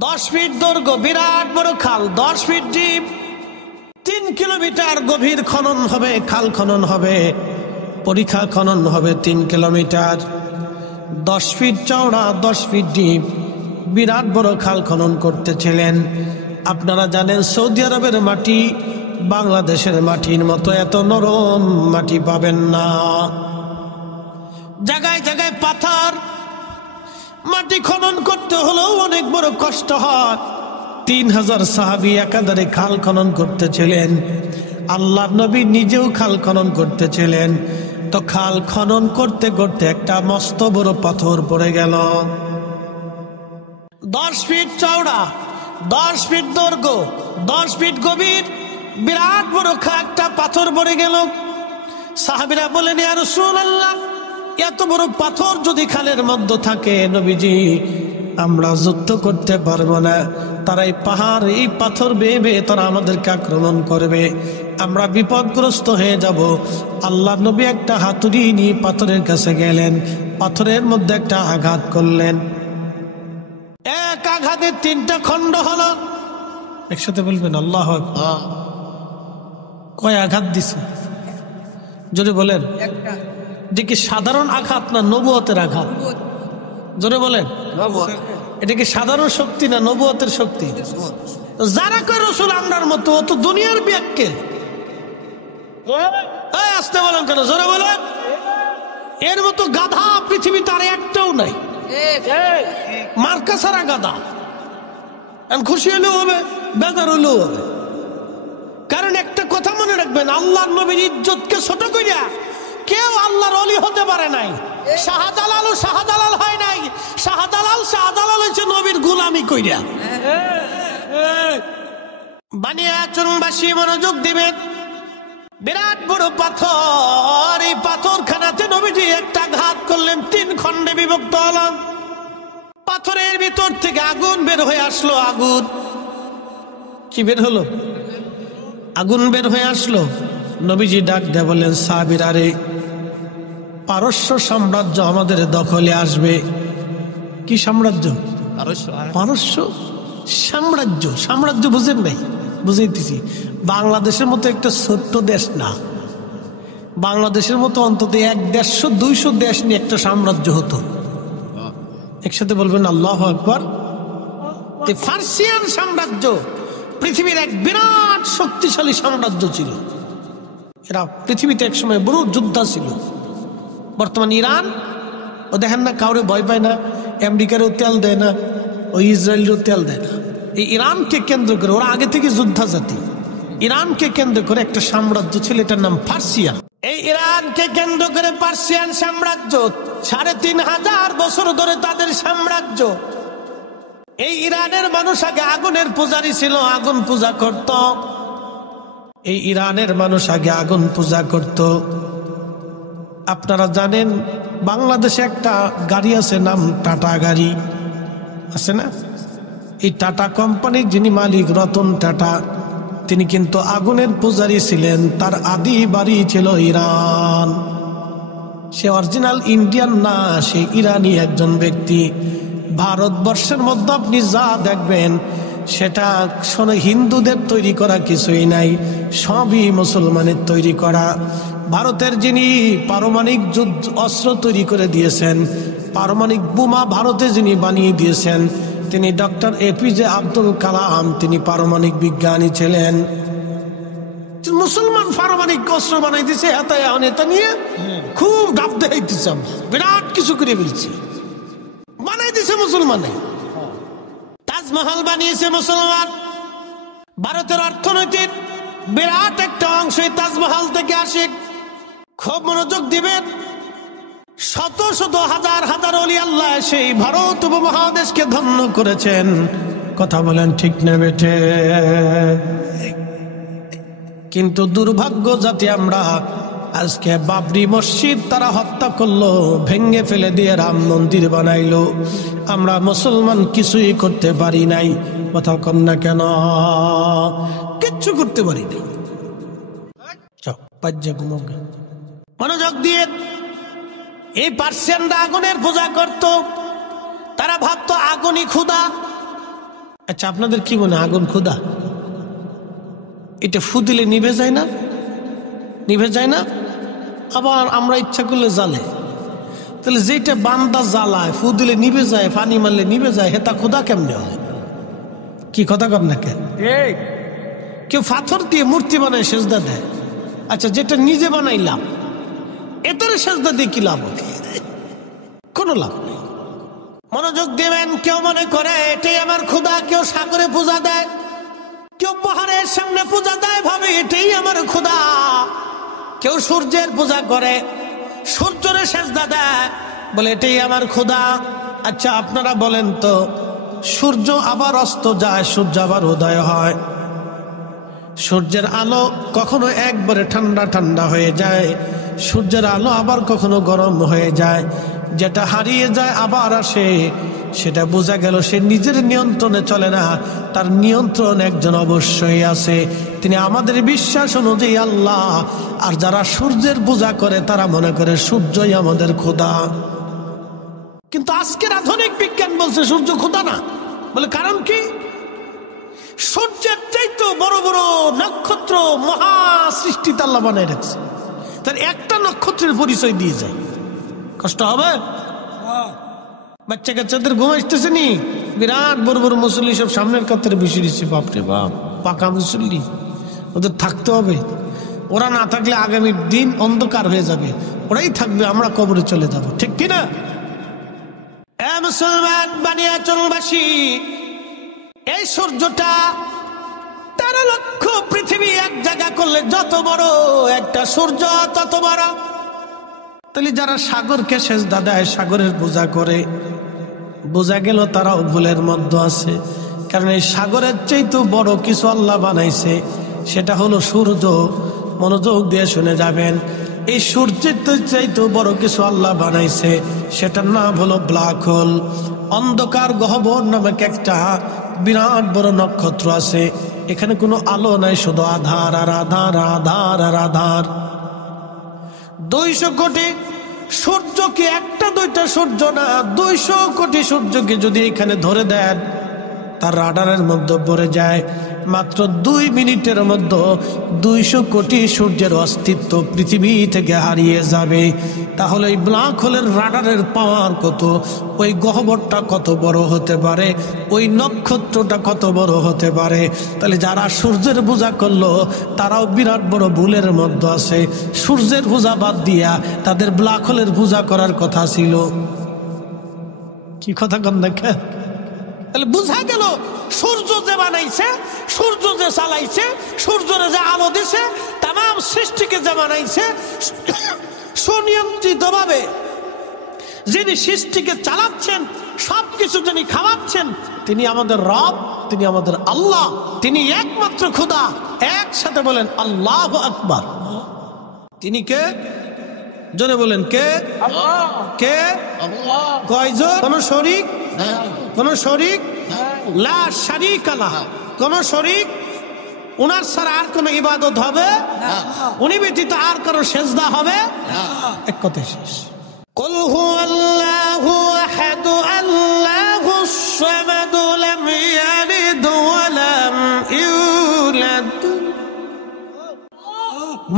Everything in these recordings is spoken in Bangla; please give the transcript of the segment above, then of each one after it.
10 ফিট দৈর্ঘ্য, বিরাট বড় খাল, 10 ফিট ডিপ, 3 কিলোমিটার গভীর খনন হবে, খাল খনন হবে, পরিখা খনন হবে 3 কিলোমিটার, 10 ফিট চওড়া, 10 ফিট ডিপ, বিরাট বড় খাল খনন করতেছিলেন। আপনারা জানেন সৌদি আরবের মাটি বাংলাদেশের মাটির মতো এত নরম মাটি পাবেন না। জায়গায় জায়গায় পাথর, মাটি খনন করতে হলেও অনেক বড় কষ্ট হয়। 3000 সাহাবী একাধারে খাল খনন করতেছিলেন। আল্লাহর নবী নিজেও খাল খনন করতেছিলেন। তো খাল খনন করতে করতে একটা মস্ত বড় পাথর পড়ে গেল। 10 ফিট চওড়া, 10 ফিট দৈর্ঘ্য, 10 ফিট গভীর, বিরাট বড় একটা পাথর পড়ে গেল। সাহাবীরা বলেন, ইয়া রাসূলুল্লাহ, এত বড় পাথর যদি খালের মধ্যে থাকে, নবীজি আমরা যুদ্ধ করতে পারবো না। তারা এই পাহাড়, এই পাথর বেয়ে বেয়ে তারা আমাদেরকে আক্রমণ করবে, আমরা বিপদগ্রস্ত হয়ে যাব। আল্লাহ নবী একটা হাতুড়ি নিয়ে পাথরের কাছে গেলেন, পাথরের মধ্যে একটা আঘাত করলেন। এক আঘাতে 3টা খণ্ড হলো। একসাথে বলবেন আল্লাহু আকবার। কয় আঘাত দিছে? জোরে বলেন। এটা কি সাধারণ আঘাত না নবুয়তের আঘাত? জোরে বলেন। এটা কি সাধারণ শক্তি না নবুয়তের শক্তি? যারা কয় রাসূল আমরার মতো, ও তো দুনিয়ার ব্যাককে। আসতে বলেন কেন? জোরে বলেন। এর মতো গাধা পৃথিবীতে আর একটাও নাই, মার্কা ছাড়া গাধা। খুশি হলেও হবে, বেজার হলেও হবে। কারণ একটা কথা মনে রাখবেন, আল্লাহর নবীর ইজ্জতকে ছোট কইরা কেউ আল্লাহর ওলি হতে পারে নাই। শাহজালালও শাহজালাল হয় নাই। শাহজালাল হয়েছে নবীর গোলামি কইরা। বানিয়াচরণবাসী মনোযোগ দিবেন। বিরাট বড় পাথর, এই পাথরখানাতে নবীজি একটা ঘাত করলেন, 3 খণ্ডে বিভক্ত হলাম। পাথরের ভিতর থেকে আগুন বের হয়ে আসলো। আগুন কি বের হলো? আগুন বের হয়ে আসলো। নবীজি ডাক দিয়ে বললেন, সাহাবীরা রে, পারস্য সাম্রাজ্য আমাদের দখলে আসবে। কি সাম্রাজ্য? পারস্য সাম্রাজ্য। সাম্রাজ্য বুঝেন নাই? বুঝাইতেছি। বাংলাদেশের মতো একটা ছোট্ট দেশ না, বাংলাদেশের মতো অন্তত 100-150 দেশ নিয়ে একটা সাম্রাজ্য হতো। একসাথে বলবেন আল্লাহু আকবার। ফার্সিয়ান সাম্রাজ্য পৃথিবীর এক বিরাট শক্তিশালী সাম্রাজ্য ছিল। এরা পৃথিবীতে এক সময় বড় যোদ্ধা ছিল। বর্তমান ইরান, ও দেখেন না কাউরে ভয় পায় না, আমেরিকারও তেল দেয় না, ওই ইসরায়েলেরও তেল দেয় না। এই ইরানকে কেন্দ্র করে, ওরা আগে থেকে যোদ্ধা জাতি, ইরানকে কেন্দ্র করে একটা সাম্রাজ্য ছিল, এটার নাম পার্সিয়ান। এই ইরানকে কেন্দ্র করে পার্সিয়ান সাম্রাজ্য 3500 বছর ধরে তাদের সাম্রাজ্য। এই ইরানের মানুষ আগে আগুনের পূজারী ছিল, আগুন পূজা করত। এই ইরানের মানুষ আগে আগুন পূজা করত। আপনারা জানেন বাংলাদেশে একটা গাড়ি আছে, নাম টাটা গাড়ি, আছে না? এই টাটা কোম্পানির যিনি মালিক, রতন টাটা, তিনি কিন্তু আগুনের পূজারী ছিলেন। তার আদি বাড়ি ছিল ইরান। সে অরিজিনাল ইন্ডিয়ান না, সে ইরানি একজন ব্যক্তি। ভারতবর্ষের মধ্যে আপনি যা দেখবেন সেটা হিন্দুদের তৈরি করা কিছুই নাই, সবই মুসলমানের তৈরি করা। ভারতের যিনি পারমাণবিক যুদ্ধ অস্ত্র তৈরি করে দিয়েছেন, পারমাণবিক বোমা ভারতে যিনি বানিয়ে দিয়েছেন, তিনি ডক্টর এপিজে আব্দুল কালাম। তিনি পারমাণবিক বিজ্ঞানী ছিলেন। মুসলমান পারমাণবিক অস্ত্র বানাই দিছে, এটা নিয়ে খুব ডাব দেখাইতেছে, বিরাট কিছু করে ফেলছি, বানাই দিছে মুসলমানে। তাজমহল বানিয়েছে মুসলমান। ভারতের অর্থনৈতিক বিরাট একটা অংশ তাজমহল থেকে আসে। খুব মনোযোগ দিবেন। শত শত হাজার হাজার ওলি আল্লাহ সেই ভারত উপমহাদেশকে ধন্য করেছেন। কথা বলেন ঠিক না বেঠে? কিন্তু দুর্ভাগ্য জাতি আমরা, আজকে বাবরি মসজিদ তারা হত্যা করলো, ভেঙ্গে ফেলে দিয়ে রাম মন্দির বানাইলো। আমরা মুসলমান কিছুই করতে পারি নাই। কথা কন না কেন? কিচ্ছু করতে পারি নাই। মনোযোগ দিয়ে। এই পার্সিয়ানরা আগুনের পূজা করত। তারা ভাবতো আগুনই খোদা, আচ্ছা, আপনাদের কি মনে হয় আগুন ক্ষুধা? এটা ফু দিলে নিভে যায় না? নিভে যায় না? আবার আমরা ইচ্ছা করলে জ্বালে। তাহলে যেটা বান্দা জ্বালায়, ফু দিলে নিভে যায়, পানি মারলে নিভে যায়, হেতা ক্ষুধা কেমনে হয়? কি কথা কর না কেন? কেউ পাথর দিয়ে মূর্তি বানায় সেজদা দেয়। আচ্ছা, যেটা নিজে বানাইলাম এটারে সেজদা দিয়ে কি লাভ? কোনো লাভ নেই। মনোযোগ দেবেন। কেউ মনে করে এটাই আমার ক্ষুধা, কেউ সাগরে পূজা দেয়, কেউ পাহাড়ের সামনে পূজা দেয়, ভাবে এটাই আমার ক্ষুধা। কেউ সূর্যের পূজা করে, সূর্যরে সেজদা দেয়, বলে এটাই আমার ক্ষুধা। আচ্ছা, আপনারা বলেন তো, সূর্য আবার অস্ত যায়, সূর্য আবার উদয় হয়, সূর্যের আলো কখনো একবারে ঠান্ডা ঠান্ডা হয়ে যায়, সূর্যের আলো আবার কখনো গরম হয়ে যায়, যেটা হারিয়ে যায় আবার আসে, সেটা বোঝা গেল সে নিজের নিয়ন্ত্রণে চলে না, তার নিয়ন্ত্রণ একজন অবশ্যই আছে, তিনি আমাদের বিশ্বাস অনুযায়ী আল্লাহ। আর যারা সূর্যের পূজা করে তারা মনে করে সূর্যই আমাদের খোদা। কিন্তু আজকের আধুনিক বিজ্ঞান বলছে সূর্য খোদা না। বলে কারণ কি? সূর্যের চাইতে বড় বড় নক্ষত্র মহা সৃষ্টিতে আল্লাহ বানায় রাখছে, তার একটা নক্ষত্রের পরিচয় দিয়ে যায়। কষ্ট হবে? বাচ্চা কাচ্চাদের ঘুম আসতেছে নি, বিরাট বড় বড় মুসল্লি সব সামনের কাতারে বসে দিচ্ছে, বাপরে বাপ, পাকা মুসল্লি, ওদের থাকতে হবে। ওরা না থাকলে আগামী দিন অন্ধকার হয়ে যাবে, ওরাই থাকবে, আমরা কবরে চলে যাব, ঠিক কিনা? মুসলমান বানিয়াচলবাসী, এই সূর্যটা 13 লক্ষ পৃথিবী এক জায়গা করলে যত বড় একটা সূর্য তত বড়। তাহলে যারা সাগরকে সেজদা দেয়, সাগরের পূজা করে, বোঝা গেল তারাও ভুলের মধ্যে আছে। কারণ এই সাগরের চাইতে বড় কিছু আল্লাহ বানাইছে, সেটা হলো সূর্য। মনোযোগ দিয়ে শুনে যাবেন, এই সূর্যের চাইতে বড় কিছু আল্লাহ বানাইছে, সেটার নাম হলো ব্ল্যাক হোল। অন্ধকার গহ্বর নামক একটা বিরাট বড় নক্ষত্র আছে, এখানে কোনো আলো নাই, শুধু আধার আর আধার, আধার আর আধার। 200 কোটি সূর্যকে, একটা দুইটা সূর্য না, 200 কোটি সূর্যকে যদি এখানে ধরে দেন, তার রাডারের মধ্যে পড়ে যায়, মাত্র 2 মিনিটের মধ্যে 200 কোটি সূর্যের অস্তিত্ব পৃথিবী থেকে হারিয়ে যাবে। তাহলে এই ব্ল্যাক হোলের রাডারের পাওয়ার কত, ওই গহ্বরটা কত বড় হতে পারে, ওই নক্ষত্রটা কত বড় হতে পারে। তাহলে যারা সূর্যের পূজা করলো তারাও বিরাট বড় ভুলের মধ্যে আছে। সূর্যের পূজা বাদ দিয়া তাদের ব্ল্যাক হোলের পূজা করার কথা ছিল। কি কথা কন দেখে? তাহলে বোঝা গেল সূর্য যে বানাইছে, সূর্য যে চালাইছে, সূর্যরে যে আলো দিছে, তাম সৃষ্টিকে যে বানাইছে সুনিয়ন্ত্রিত ভাবে, যিনি সৃষ্টিকে চালাচ্ছেন, সবকিছু যিনি খাওয়াচ্ছেন, তিনি আমাদের রব, তিনি আমাদের আল্লাহ, তিনি একমাত্র খোদা। একসাথে বলেন আল্লাহু আকবার। তিনি কে? জোরে বলেন কে? আল্লাহ। কে? আল্লাহ। কয়জন? কোন শরীক? কোন শরীক? লা শারীকা লাহ। কোন শরীক? উনার ছাড়া আর কোন ইবাদত হবে না, উনি ব্যতীত আর কারো সেজদা হবে না। এক কথায় শেষ। কুল হুয়াল্লাহু আহাদ আল্লাহুস সামাদ লাম ইয়ালিদ ওয়া লাম ইউলাদ।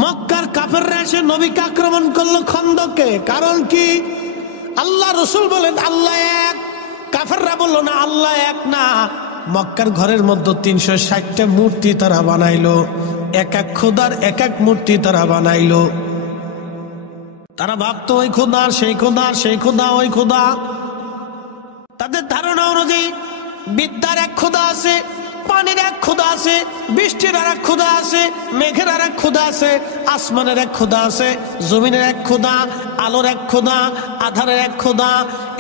মক্কার কাফেররা এসে নবীকে আক্রমণ করলো খন্দকে। কারণ কি? আল্লাহ রসুল বলেন আল্লাহ এক, কাফেররা বললো না আল্লাহ এক না। মক্কার ঘরের মধ্যে 360টা মূর্তি তারা বানাইলো, এক এক খোদার এক এক মূর্তি তারা বানাইলো। তারা ভাবতো ওই খোদা, সেই খোদা, সেই খোদা, ওই খোদা। তাদের ধারণা অনুযায়ী বিদ্যার এক খোদা আছে, পানির এক খোদা আছে, বৃষ্টির আর এক খোদা আছে, মেঘের আর এক খোদা আছে, আসমানের এক খোদা আছে, জমিনের এক খোদা, আলোর এক খোদা, আধারের এক খোদা।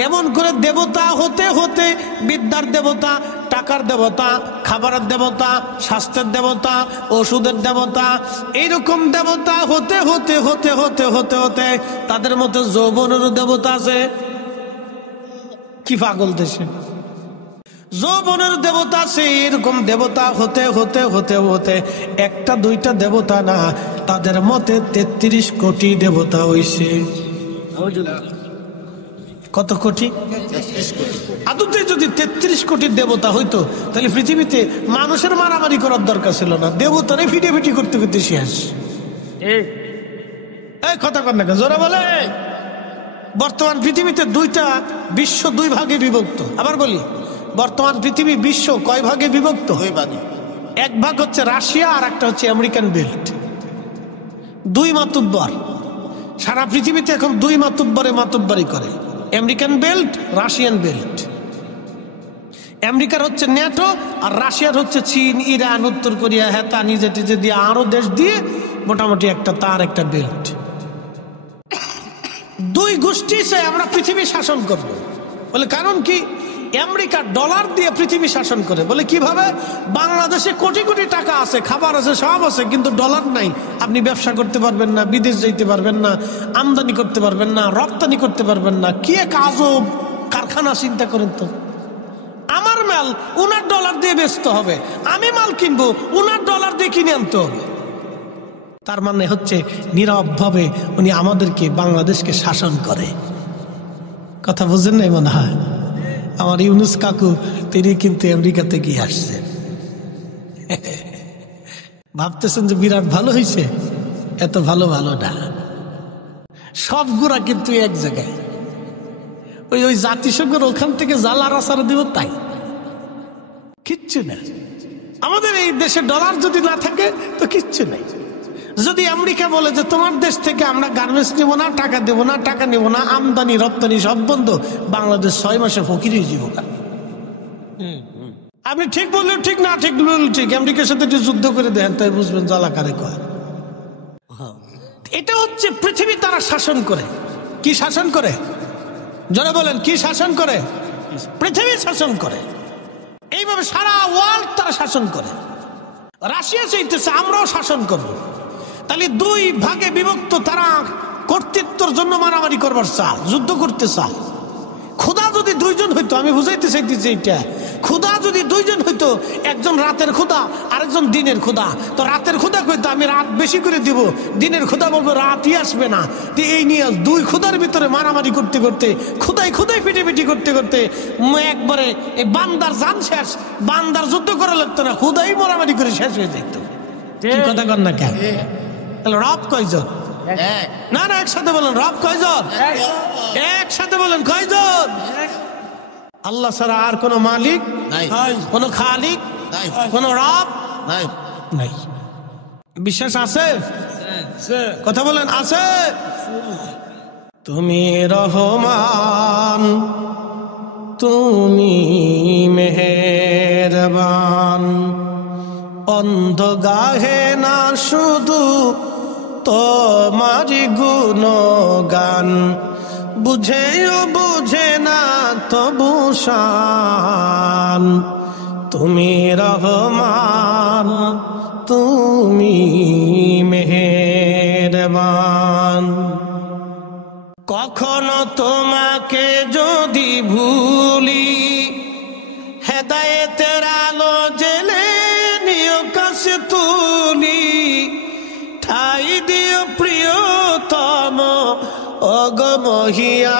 এমন করে দেবতা হতে হতে বিদ্যার দেবতা, টাকার দেবতা, খাবারের দেবতা, স্বাস্থ্যের দেবতা, ওষুধের দেবতা, এইরকম দেবতা হতে হতে হতে হতে হতে হতে তাদের মধ্যে যৌবনেরও দেবতা আছে। কি পাগল দেশে! যৌবনের দেবতা আছে। এরকম দেবতা হতে হতে হতে হতে একটা দুইটা দেবতা না, তাদের মতে 33 কোটি দেবতা হইছে। কত কোটি? জাদুতে যদি 33 কোটি দেবতা হইতো তাহলে পৃথিবীতে মানুষের মারামারি করার দরকার ছিল না, দেবতারে ফিটি করতে করতে শেষ। এই কথা কর না, জোরে বলে। বর্তমান পৃথিবীতে বিশ্ব 2 ভাগে বিভক্ত। আবার বলি, বর্তমান পৃথিবী বিশ্ব কয় ভাগে বিভক্ত? 2 ভাগে। এক ভাগ হচ্ছে রাশিয়া, আর একটা হচ্ছে আমেরিকান বেল্ট। 2 মাতুব্বর সারা পৃথিবীতে এখন, 2 মাতুব্বরে মাতুব্বরি করে, আমেরিকান বেল্ট, রাশিয়ান বেল্ট। আমেরিকার হচ্ছে ন্যাটো, আর রাশিয়ার হচ্ছে চীন, ইরান, উত্তর কোরিয়া, হেতা নিজে টিজে দিয়ে আরো দেশ দিয়ে মোটামুটি একটা বেল্ট। 2 গোষ্ঠী চাই আমরা পৃথিবী শাসন করব। বলে কারণ কি? আমেরিকা ডলার দিয়ে পৃথিবী শাসন করে। বলে কিভাবে? বাংলাদেশে কোটি কোটি টাকা আছে, খাবার আছে, সব আছে, কিন্তু ডলার নাই। আপনি ব্যবসা করতে পারবেন না, বিদেশ যাইতে পারবেন না, আমদানি করতে পারবেন না, রপ্তানি করতে পারবেন না। কি এক আজব কারখানা, চিন্তা করেন তো। আমার মাল উনার ডলার দিয়ে বেচতে হবে, আমি মাল কিনবো উনার ডলার দিয়ে কিনে আনতে হবে। তার মানে হচ্ছে নীরবভাবে উনি আমাদেরকে, বাংলাদেশকে শাসন করে। কথা বুঝেন নাই মনে হয়? আমার ইউনুস কাকু তিনি কিন্তু আমেরিকাতে গিয়ে আসছেন। ভাবতেছেন যে বিরাট ভালো হয়েছে, এত ভালো না। সবগুলা কিন্তু এক জায়গায়, ওই জাতিসংঘের ওখান থেকে জ্বালার আসার দিব, তাই কিচ্ছু না। আমাদের এই দেশে ডলার যদি না থাকে তো কিচ্ছু নাই। যদি আমেরিকা বলে যে তোমার দেশ থেকে আমরা গার্মেন্টস নেব না, টাকা দেবো না, টাকা নেবো না, আমদানি রপ্তানি সব বন্ধ, বাংলাদেশ 6 মাসে ফকির হয়ে যাব। আপনি ঠিক বললেন ঠিক, না ঠিক বললেন ঠিক। আমেরিকার সাথে যুদ্ধ করে দেন, তাই বুঝবেন জ্বালা কারে কয়। এটা হচ্ছে পৃথিবী তারা শাসন করে। কি শাসন করে? যারা বলেন কি শাসন করে? পৃথিবী শাসন করে। এইভাবে সারা ওয়ার্ল্ড তারা শাসন করে। রাশিয়া চাইতেছে আমরাও শাসন করব। তাহলে 2 ভাগে বিভক্ত, তারা কর্তৃত্বের জন্য মারামারি করবার চায়, যুদ্ধ করতে চায়। ক্ষুধা যদি 2 জন হইতো, আমি বুঝাইতে চাইতেছি এইটা, ক্ষুধা যদি 2 জন হইতো, একজন রাতের ক্ষুধা আরেকজন দিনের ক্ষুধা, তো রাতের ক্ষুধা কইতো আমি রাত বেশি করে দিব, দিনের ক্ষুধা বলবো রাতই আসবে না। তো এই নিয়ে 2 ক্ষুধার ভিতরে মারামারি করতে করতে, ক্ষুধায় পিটি করতে করতে একবারে এই বান্দার জান শেষ। বান্দার যুদ্ধ করা লাগতো না, ক্ষুধাই মারামারি করে শেষ হয়ে যেত। কি কথা কর না কেন? তাহলে রব কয়জন? না একসাথে বলেন, রব কয়জন? একসাথে বলেন, কয়জন? আল্লাহ ছাড়া আর কোন মালিক নাই, কোন খালিক নাই, কোন রব নাই। বিশ্বাস আছে? কথা বলেন, আছে? তুমি রহমান, তুমি মেহেরবান, অন্ধ গাহে না শুধু তোমারি গুণগান, বুঝেও বুঝে না তবু শান। তুমি রহমান, তুমি মেহেরবান। কখনো তোমাকে যদি ভুলি, হেদায়েতের আলো জেলে নিও কাছে তুলি, ঠাই দিও প্রিয়তম অগমহিয়ান।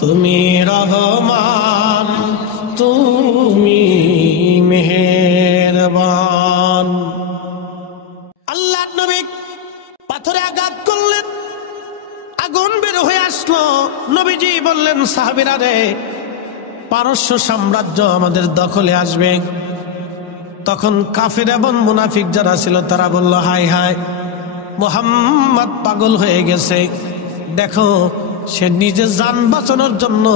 তুমি রহমান, তুমি মেহেরবান। আল্লাহ নবী পাথরে আঘাত করলেন, আগুন বের হয়ে আসলো। নবীজি বললেন, সাহাবীরা রে, পারস্য সাম্রাজ্য আমাদের দখলে আসবে। তখন কাফির এবং মুনাফিক যারা ছিল তারা বলল, হায় হায়, মুহাম্মদ পাগল হয়ে গেছে। দেখো, সে নিজে জান বাঁচানোর জন্য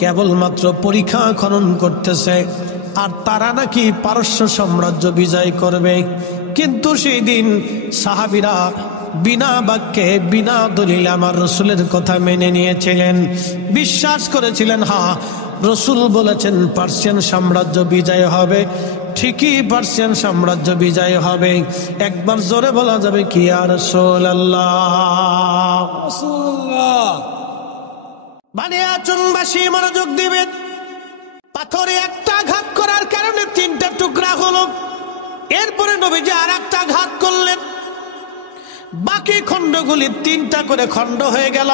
কেবলমাত্র পরীক্ষা খনন করতেছে, আর তারা নাকি পারস্য সাম্রাজ্য বিজয় করবে। কিন্তু সেই দিন সাহাবীরা বিনা বাক্যে, বিনা দলিলে আমার রসুলের কথা মেনে নিয়েছিলেন, বিশ্বাস করেছিলেন। হ্যাঁ, রসুল বলেছেন পার্সিয়ান সাম্রাজ্য বিজয় হবে, ঠিকই পার্সিয়ান সাম্রাজ্য বিজয় হবে। একবার জোরে বলা যাবে কি ইয়া রাসূলুল্লাহ? বানিয়াচুনবাসী মনোযোগ দিবেন। পাথরে একটা আঘাত করার কারণে 3টা টুকরা হলো। এরপরে নবীজি আর একটা আঘাত করলেন, বাকি খণ্ডগুলি 3টা করে খণ্ড হয়ে গেল।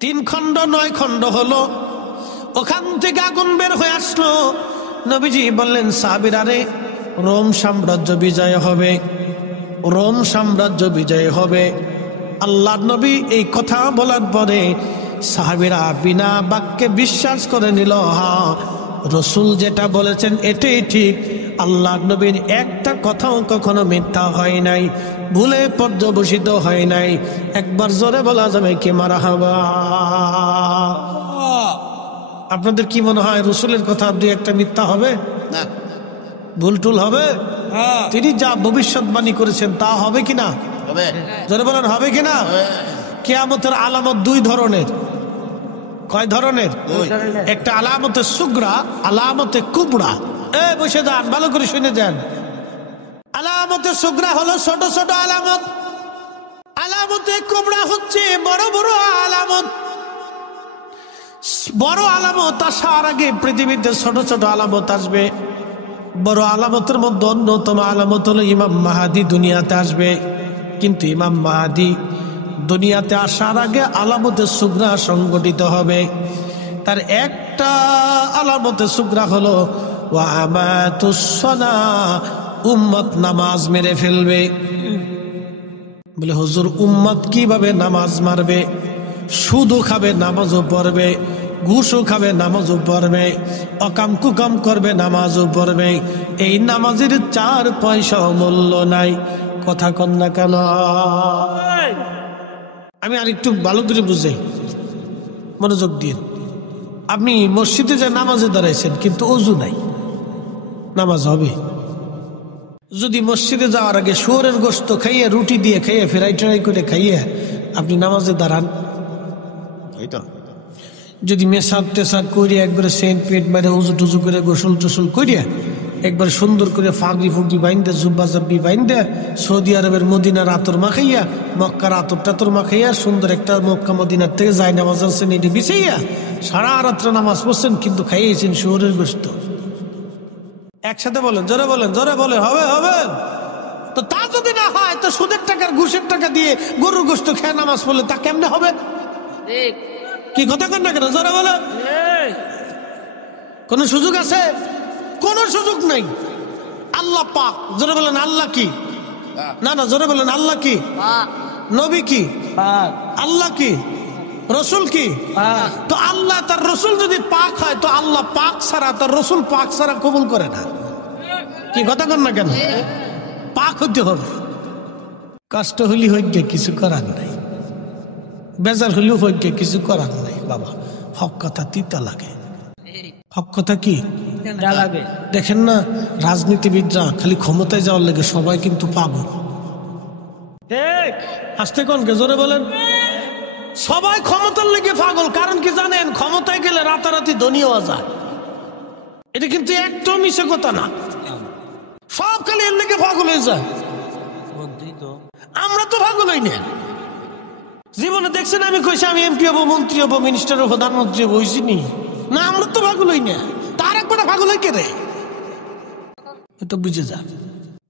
3 খণ্ড 9 খণ্ড হলো, ওখান থেকে আগুন বের হয়ে আসলো। নবীজি বললেন, সাহাবীরা রে, রোম সাম্রাজ্য বিজয় হবে, রোম সাম্রাজ্য বিজয় হবে। আল্লাহর নবী এই কথা বলার পরে সাহাবীরা বিনা বাক্যে বিশ্বাস করে নিল, হ্যাঁ রসুল যেটা বলেছেন এটাই ঠিক। আল্লাহর নবীর একটা কথাও কখনো মিথ্যা হয় নাই, ভুলে পর্যবসিত হয় নাই। একবার জোরে বলা যাবে কি মারহাবা? আপনাদের কি মনে হয় রসুলের কথা 2-1টা মিথ্যা হবে না? ভুল টুল হবে? তিনি যা ভবিষ্যৎবাণী করেছেন তা হবে কিনা? জোরে বলেন হবে কিনা? কিয়ামতের আলামত 2 ধরনের। কয় ধরনের? একটা আলামতে সুগরা, আলামতে কুবরা। বসে যান, ভালো করে শুনে যান। আলামতে সুগরা হলো ছোট ছোট আলামত, আলামতে কুবরা হচ্ছে বড় বড় আলামত। বড় আলামত আসার আগে পৃথিবীতে ছোট ছোট আলামত আসবে। বড় আলামতের মধ্যে অন্যতম আলামত হলো ইমাম মাহাদি দুনিয়াতে আসবে। কিন্তু ইমাম মাহাদি দুনিয়াতে আসার আগে আলামতে সুগরা সংগঠিত হবে। তার একটা আলামতে সুগরা হলো উম্মত নামাজ মেরে ফেলবে। বলে হুজুর উম্মত কিভাবে নামাজ মারবে? সুদও খাবে নামাজও পড়বে, ঘুষও খাবে নামাজও পড়বে, অকাম কুকাম করবে নামাজও পড়বে। এই নামাজের 4 পয়সা মূল্য নাই। কথা কন না কেন? আমি আরেকটু ভালো করে বুঝাই, মনোযোগ দিন। আপনি মসজিদে যে নামাজে দাঁড়াইছেন কিন্তু ওযু নাই, নামাজ হবে? যদি মসজিদে যাওয়ার আগে শুয়োরের গোশত খাইয়ে, রুটি দিয়ে খাইয়ে, ফ্রাই ট্রাই করে খাইয়ে আপনি নামাজে দাঁড়ান, যদি মেসাক টেসাক করিয়া একবারে সেন্ট পেট বাইরে উজু টুজু করে গোসল টোসল করিয়া একবার সুন্দর করে ফাগরি ফুগরি বাইন্দে, জুব্বা জব্বি বাইন্দে, সৌদি আরবের মদিনার আতর মাখাইয়া, মক্কার আতর টাতর মাখাইয়া, সুন্দর একটা মক্কা মদিনার থেকে যায় নামাজ আছেন এটি বিছাইয়া সারা রাত্র নামাজ পড়ছেন, কিন্তু খাইয়েছেন শুয়োরের গোশত। একসাথে বলেন, জোরে বলেন, জোরে বলেন, হবে হবে? তো তা যদি না হয়, তো সুদের টাকার ঘুষের টাকা দিয়ে গরুর গোশত খেয়ে নামাজ পড়লে তা কেমনে হবে? কি কথা কন না কেন? জোরে বলেন। কোন সুযোগ আছে? কোন সুযোগ নাই। আল্লাহ পাক, জোরে বলেন আল্লাহ কি? না না, জোরে বলেন আল্লাহ কি? নবী কি? আল্লাহ কি? রসুল কি? তো আল্লাহ তার রসুল যদি পাক হয়, তো আল্লাহ পাক ছাড়া, তার রসুল পাক ছাড়া কবুল করে না। কি কথা কন না কেন? পাক হতে হবে। কষ্ট হলি হইগে কিছু করার নাই, বেজার হলেও হইগে কিছু করার নাই। বাবা, হক কথা তিতা লাগে। হক কথা কি লাগে? দেখেন না, রাজনীতিবিদরা খালি ক্ষমতায় যাওয়ার লাগে সবাই কিন্তু পাগল। আসতে কোন কে? জোরে বলেন। সবাই ক্ষমতার লেগে পাগল। কারণ কি জানেন? ক্ষমতায় গেলে রাতারাতি ধনী হওয়া যায়। এটা কিন্তু একদম মিছে কথা না। সব খালি এর লেগে পাগল হয়ে যায়। আমরা তো পাগল হই না। জীবনে দেখছেন আমি কইছি আমি এমপি হবো, মন্ত্রী হবো, মিনিস্টার হবো, প্রধানমন্ত্রী হবো, হইছি নি? না, আমরা তো পাগল হই না। তার একবার পাগল হই কে রে? তো বুঝে যান।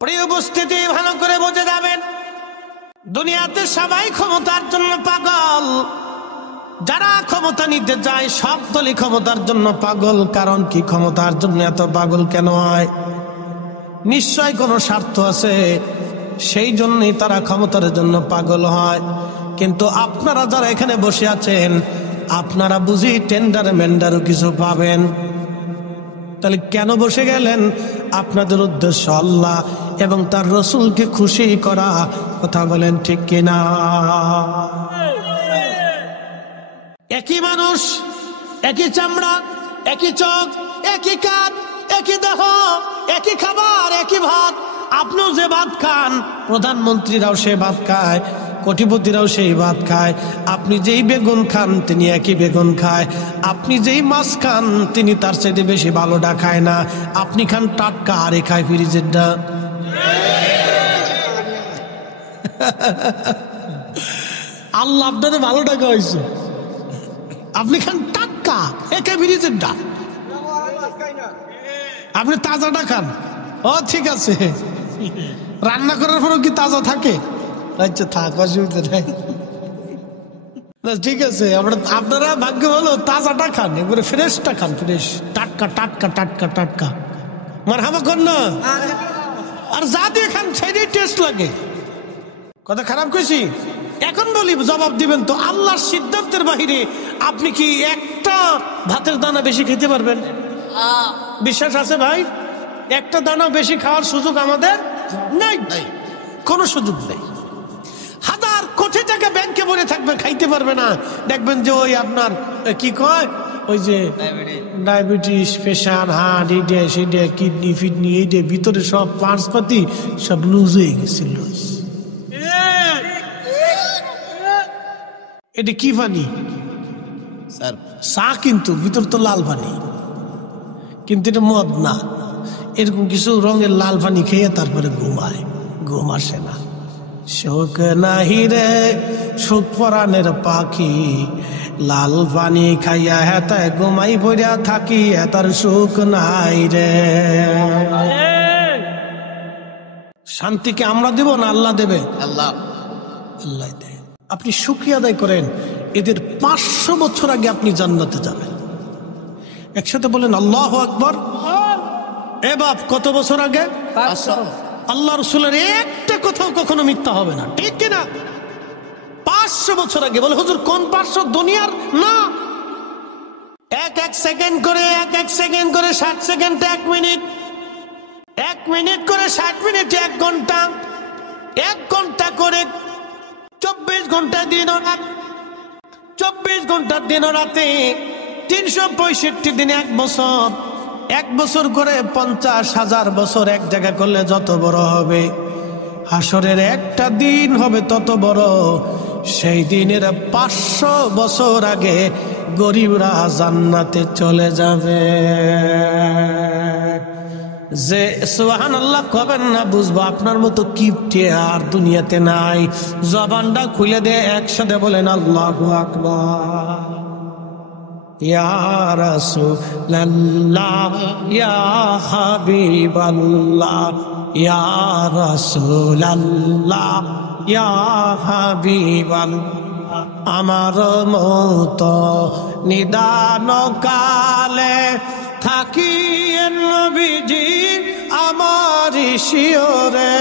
প্রিয় উপস্থিতি, ভালো করে বুঝে যাবেন, দুনিয়াতে সবাই ক্ষমতার জন্য পাগল। যারা ক্ষমতা নিতে যায় সব দলই ক্ষমতার জন্য পাগল। কারণ কি? ক্ষমতার জন্য এত পাগল কেন হয়? নিশ্চয় কোনো স্বার্থ আছে, সেই জন্যই তারা ক্ষমতার জন্য পাগল হয়। কিন্তু আপনারা যারা এখানে বসে আছেন, আপনারা বুঝি টেন্ডার মেন্ডারও কিছু পাবেন। তাহলে কেন বসে গেলেন? আপনাদের উদ্দেশ্য আল্লাহ এবং তার রসুলকে খুশি করা। কথা বলেন ঠিক কিনা? একই মানুষ, একই চামড়া, একই চোখ, একই কাঠ, একই দেহ, একই খাবার, একই ভাত। আপনিও যে ভাত খান, প্রধানমন্ত্রীরাও সে ভাত খায়, কোটিপতিরাও সেই ভাত খায়। আপনি যেই বেগুন খান তিনি একই বেগুন খায়। আপনি যেই মাছ খান তিনি তার চাইতে বেশি ভালোটা খায় না। আপনি খান টাটকা, আরে খায় ফ্রিজেরটা। আল্লাহ আপনাদের ভালোটা খাওয়াইছে, আপনি খান টাটকা, একে ফ্রিজেরটা। আপনি তাজাটা খান। ও ঠিক আছে, রান্না করার পরেও কি তাজা থাকে? আচ্ছা থাক, অসুবিধা নাই। না ঠিক আছে, আপনারা ভাগ্য ভালো তাজাটা খান, এবারে ফ্রেশটা খান, ফ্রেশ টাটকা টাটকা টাটকা টাটকা মারহাবা কর না। আর যা দিয়ে খান সেটাই টেস্ট লাগে। কথা খারাপ কইছি? এখন বলি জবাব দিবেন তো, আল্লাহর সিদ্ধান্তের বাহিরে আপনি কি একটা ভাতের দানা বেশি খেতে পারবেন? বিশ্বাস আছে ভাই? একটা দানা বেশি খাওয়ার সুযোগ আমাদের নাই, কোনো সুযোগ নেই। হাজার কোটি টাকা ব্যাংকে ভরে থাকবে, খাইতে পারবে না। দেখবেন যে ওই আপনার কি কয়, ওই যে ডায়াবেটিস, প্রেশার, হার্ট, এইটা সেইটা, কিডনি ফিডনি, এইটা ভিতরে সব পার্টস পাতি সব লুজ হয়ে গেছে। লুজ এটা কি পানি? চা, কিন্তু ভিতর তো লাল পানি, কিন্তু এটা মদ না। এরকম কিছু রঙের লাল পানি খেয়ে তারপরে ঘুমায়, ঘুম আসে না। শোক নাহি রে সুখ পরাণের পাখি, লাল পানি খাইয়া হেতায় ঘুমাই পড়িয়া থাকি, হেতার সুখ নাই রে। শান্তিকে আমরা দেব না আল্লাহ দেবে? আল্লাহ, আল্লাহ দেয়। আপনি শুকরিয়া আদায় করেন, এদের 500 বছর আগে আপনি জান্নাতে যাবেন। একসাথে বলেন আল্লাহু আকবার। এ বাপ, কত বছর আগে? 500। আল্লাহ রসুলের একটা কথাও কখনো মিথ্যা হবে না, ঠিক কিনা? 500 বছর আগে। বলে হুজুর কোন 500? দুনিয়ার না, এক সেকেন্ড করে, এক সেকেন্ড করে 60 সেকেন্ড 1 মিনিট, 1 মিনিট করে 60 মিনিট 1 ঘন্টা, 1 ঘন্টা করে 24 ঘন্টা দিন ও রাত, 24 ঘন্টার দিন ও রাতে 365 দিনে 1 বছর, 1 বছর করে 50,000 বছর এক জায়গা করলে যত বড় হবে, হাসরের একটা দিন হবে তত বড়। সেই দিনের 500 বছর আগে গরিবরা জান্নাতে চলে যাবে। যে সুবহানাল্লাহ কবেন না, বুঝবো আপনার মতো কিপটে আর দুনিয়াতে নাই। জবানটা খুলে দিয়ে একসাথে বলেন আল্লাহু আকবার। ইয়া রাসূলুল্লাহ, ইয়া হাবিবাল্লাহ, ইয়া রাসূলুল্লাহ, ইয়া হাবিবাল্লাহ। আমার মতো নিদান কালে থাকি নবীজি আমার শিওরে,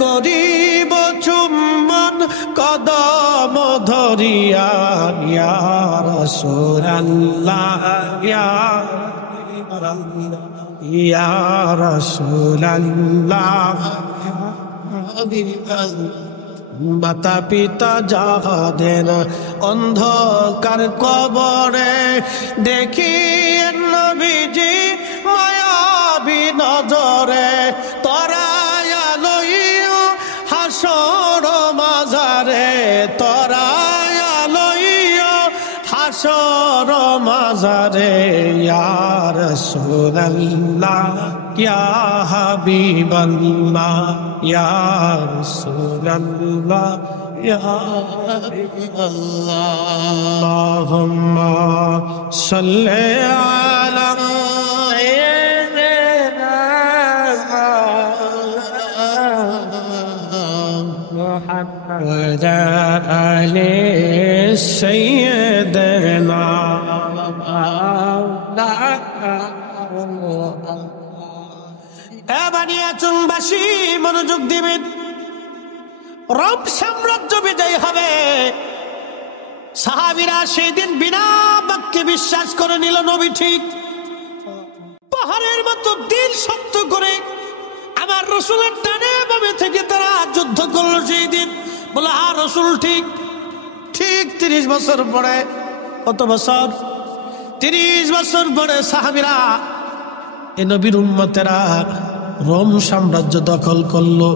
করিব চুম্বন কদম ধরিয়া, ইয়া রাসূলুল্লাহ, ইয়া রাসূলুল্লাহ। মাতা পিতা যাহাদের অন্ধকার কবরে, দেখি নবীজি মায়াবী নজরে, তরায়া লইও হাসর মাজারে, তরায়া লইও হাসর মাজারে, ইয়া রাসূলুল্লাহ, ইয়া হাবিবাল্লাহ, ইয়া রাসূলুল্লাহ, ইয়া হাবিবাল্লাহ। আল্লাহুম্মা সাল্লি আলা মুহাম্মাদ আলি সাইয়্যিদিনা। বানিয়াচুংবাসী মনোযোগ দিবেন, রোম সাম্রাজ্য বিজয় হবে। সাহাবীরা সেই দিন বিনা বাক্যে বিশ্বাস করে নিল নবী ঠিক। পাহাড়ের মতো দিল শক্ত করে আমার রসুলের ডানে বামে থেকে তারা যুদ্ধ করলো সেই দিন। বলে হ্যাঁ রসুল ঠিক। ঠিক 30 বছর পরে, কত বছর? 30 বছর পরে সাহাবীরা, এ নবীর উম্মতেরা রোম সাম্রাজ্য দখল করলো,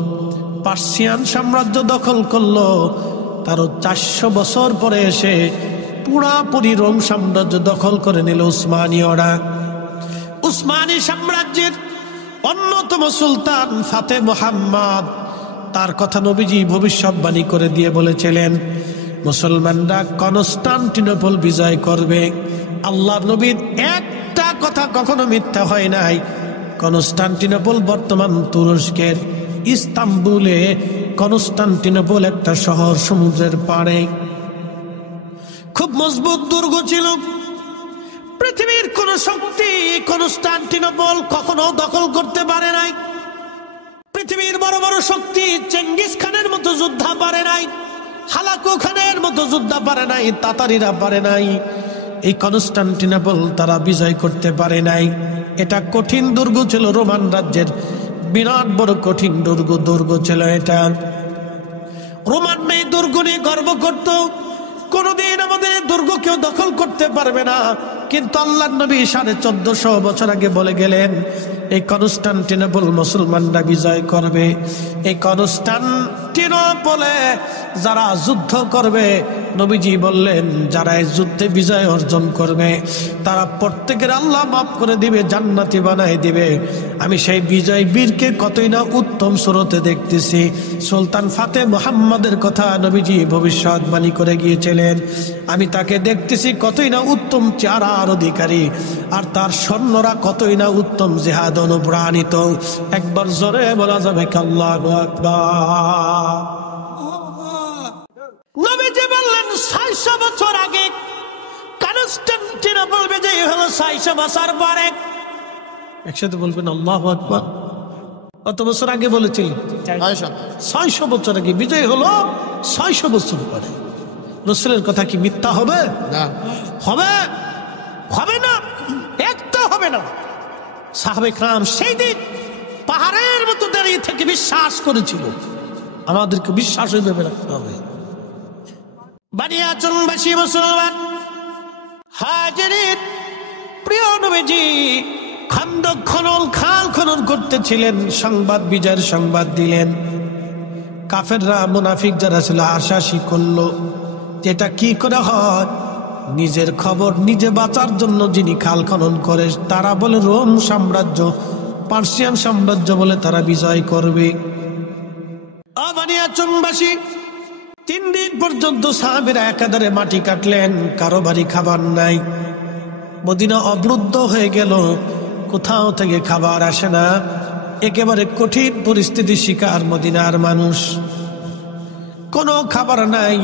পার্সিয়ান সাম্রাজ্য দখল করলো। তারও 400 বছর পরে এসে পুরাপুরি রোম সাম্রাজ্য দখল করে নিল উসমানীয়রা। উসমানী সাম্রাজ্যের অন্যতম সুলতান ফাতে মুহাম্মদ, তার কথা নবীজি ভবিষ্যৎবাণী করে দিয়ে বলেছিলেন মুসলমানরা কনস্টান্টিনোপল বিজয় করবে। আল্লাহ নবীর একটা কথা কখনো মিথ্যা হয় নাই। কনস্টান্টিনোপল বর্তমান তুরস্কের ইস্তাম্বুলে কনস্টান্টিনোপল একটা শহর, সমুদ্রের পাড়ে। খুব মজবুত দুর্গ ছিল। পৃথিবীর কোন শক্তি কনস্টান্টিনোপল কখনো দখল করতে পারে নাই। পৃথিবীর বড় বড় শক্তি চেঙ্গিস খানের মতো যোদ্ধা পারে নাই, হালাকু খানের মতো যোদ্ধা পারে নাই, তাতারিরা পারে নাই। এই কনস্টান্টিনোপল তারা বিজয় করতে পারে নাই। এটা কঠিন দুর্গ ছিল, রোমান রাজ্যের বিরাট বড় কঠিন দুর্গ ছিল এটা। রোমান এই দুর্গ নিয়ে গর্ব করত, কোনদিন আমাদের দুর্গ কেউ দখল করতে পারবে না। কিন্তু আল্লাহর নবী 1450 বছর আগে বলে গেলেন, এই কনস্টান্টিনোপল মুসলমানরা বিজয় করবে। এই কনস্টান্টিনোপলে যারা যুদ্ধ করবে, নবীজি বললেন যারা এই যুদ্ধে বিজয় অর্জন করবে তারা প্রত্যেকের আল্লাহ মাফ করে দিবে, জান্নাতি বানায় দিবে। আমি সেই বিজয় বীরকে কতই না উত্তম সুরতে দেখতেছি। সুলতান ফাতে মুহাম্মদের কথা নবীজি ভবিষ্যৎবাণী করে গিয়েছিলেন। আমি তাকে দেখতেছি কতই না উত্তম চেহারার অধিকারী, আর তার সৈন্যরা কতই না উত্তম জিহাদ অনুপ্রাণিত। একবার জোরে বলা যাবে আল্লাহু আকবার। নবীজি বললেন 600 বছর আগে কনস্টান্টিনোপল বিজয় হলো। 600 বছর পরে, একসাথে বলবেন আল্লাহু আকবার। কত বছর আগে বলেছিলেন? 600 বছর আগে বিজয় হলো। 600 বছর পরে রাসূলের কথা কি মিথ্যা হবে? না। হবে? হবে না, একটা হবে না। সাহাবে کرام সেই দিন পাহাড়ের মতো দাঁড়িয়ে থেকে বিশ্বাস করেছিল। আমাদেরকে বিশ্বাস হইবে রাখতে হবে। বানিয়াচংবাসী মুসলমান হাজিরিন, প্রিয় নবীজি খন্দক খনন, খাল খনন করতেছিলেন। সংবাদ, বিজয়ের সংবাদ দিলেন। কাফেররা, মুনাফিক যারা ছিল আশাশি করলো যেটা কি করে হয়। নিজের খবর নিজে বাঁচার জন্য যিনি খাল খনন করে তারা বলে রোম সাম্রাজ্য, পার্সিয়ান সাম্রাজ্য বলে তারা বিজয় করবে। বানিয়াচংবাসী 3 দিন পর্যন্ত সাহাবীরা একাধারে মাটি কাটলেন, কারো বাড়ি খাবার নাই। মদিনা অবরুদ্ধ হয়ে গেল, কোথাও থেকে খাবার আসে না। একেবারে কঠিন পরিস্থিতি শিকার মদিনার মানুষ, কোনো খাবার নাই।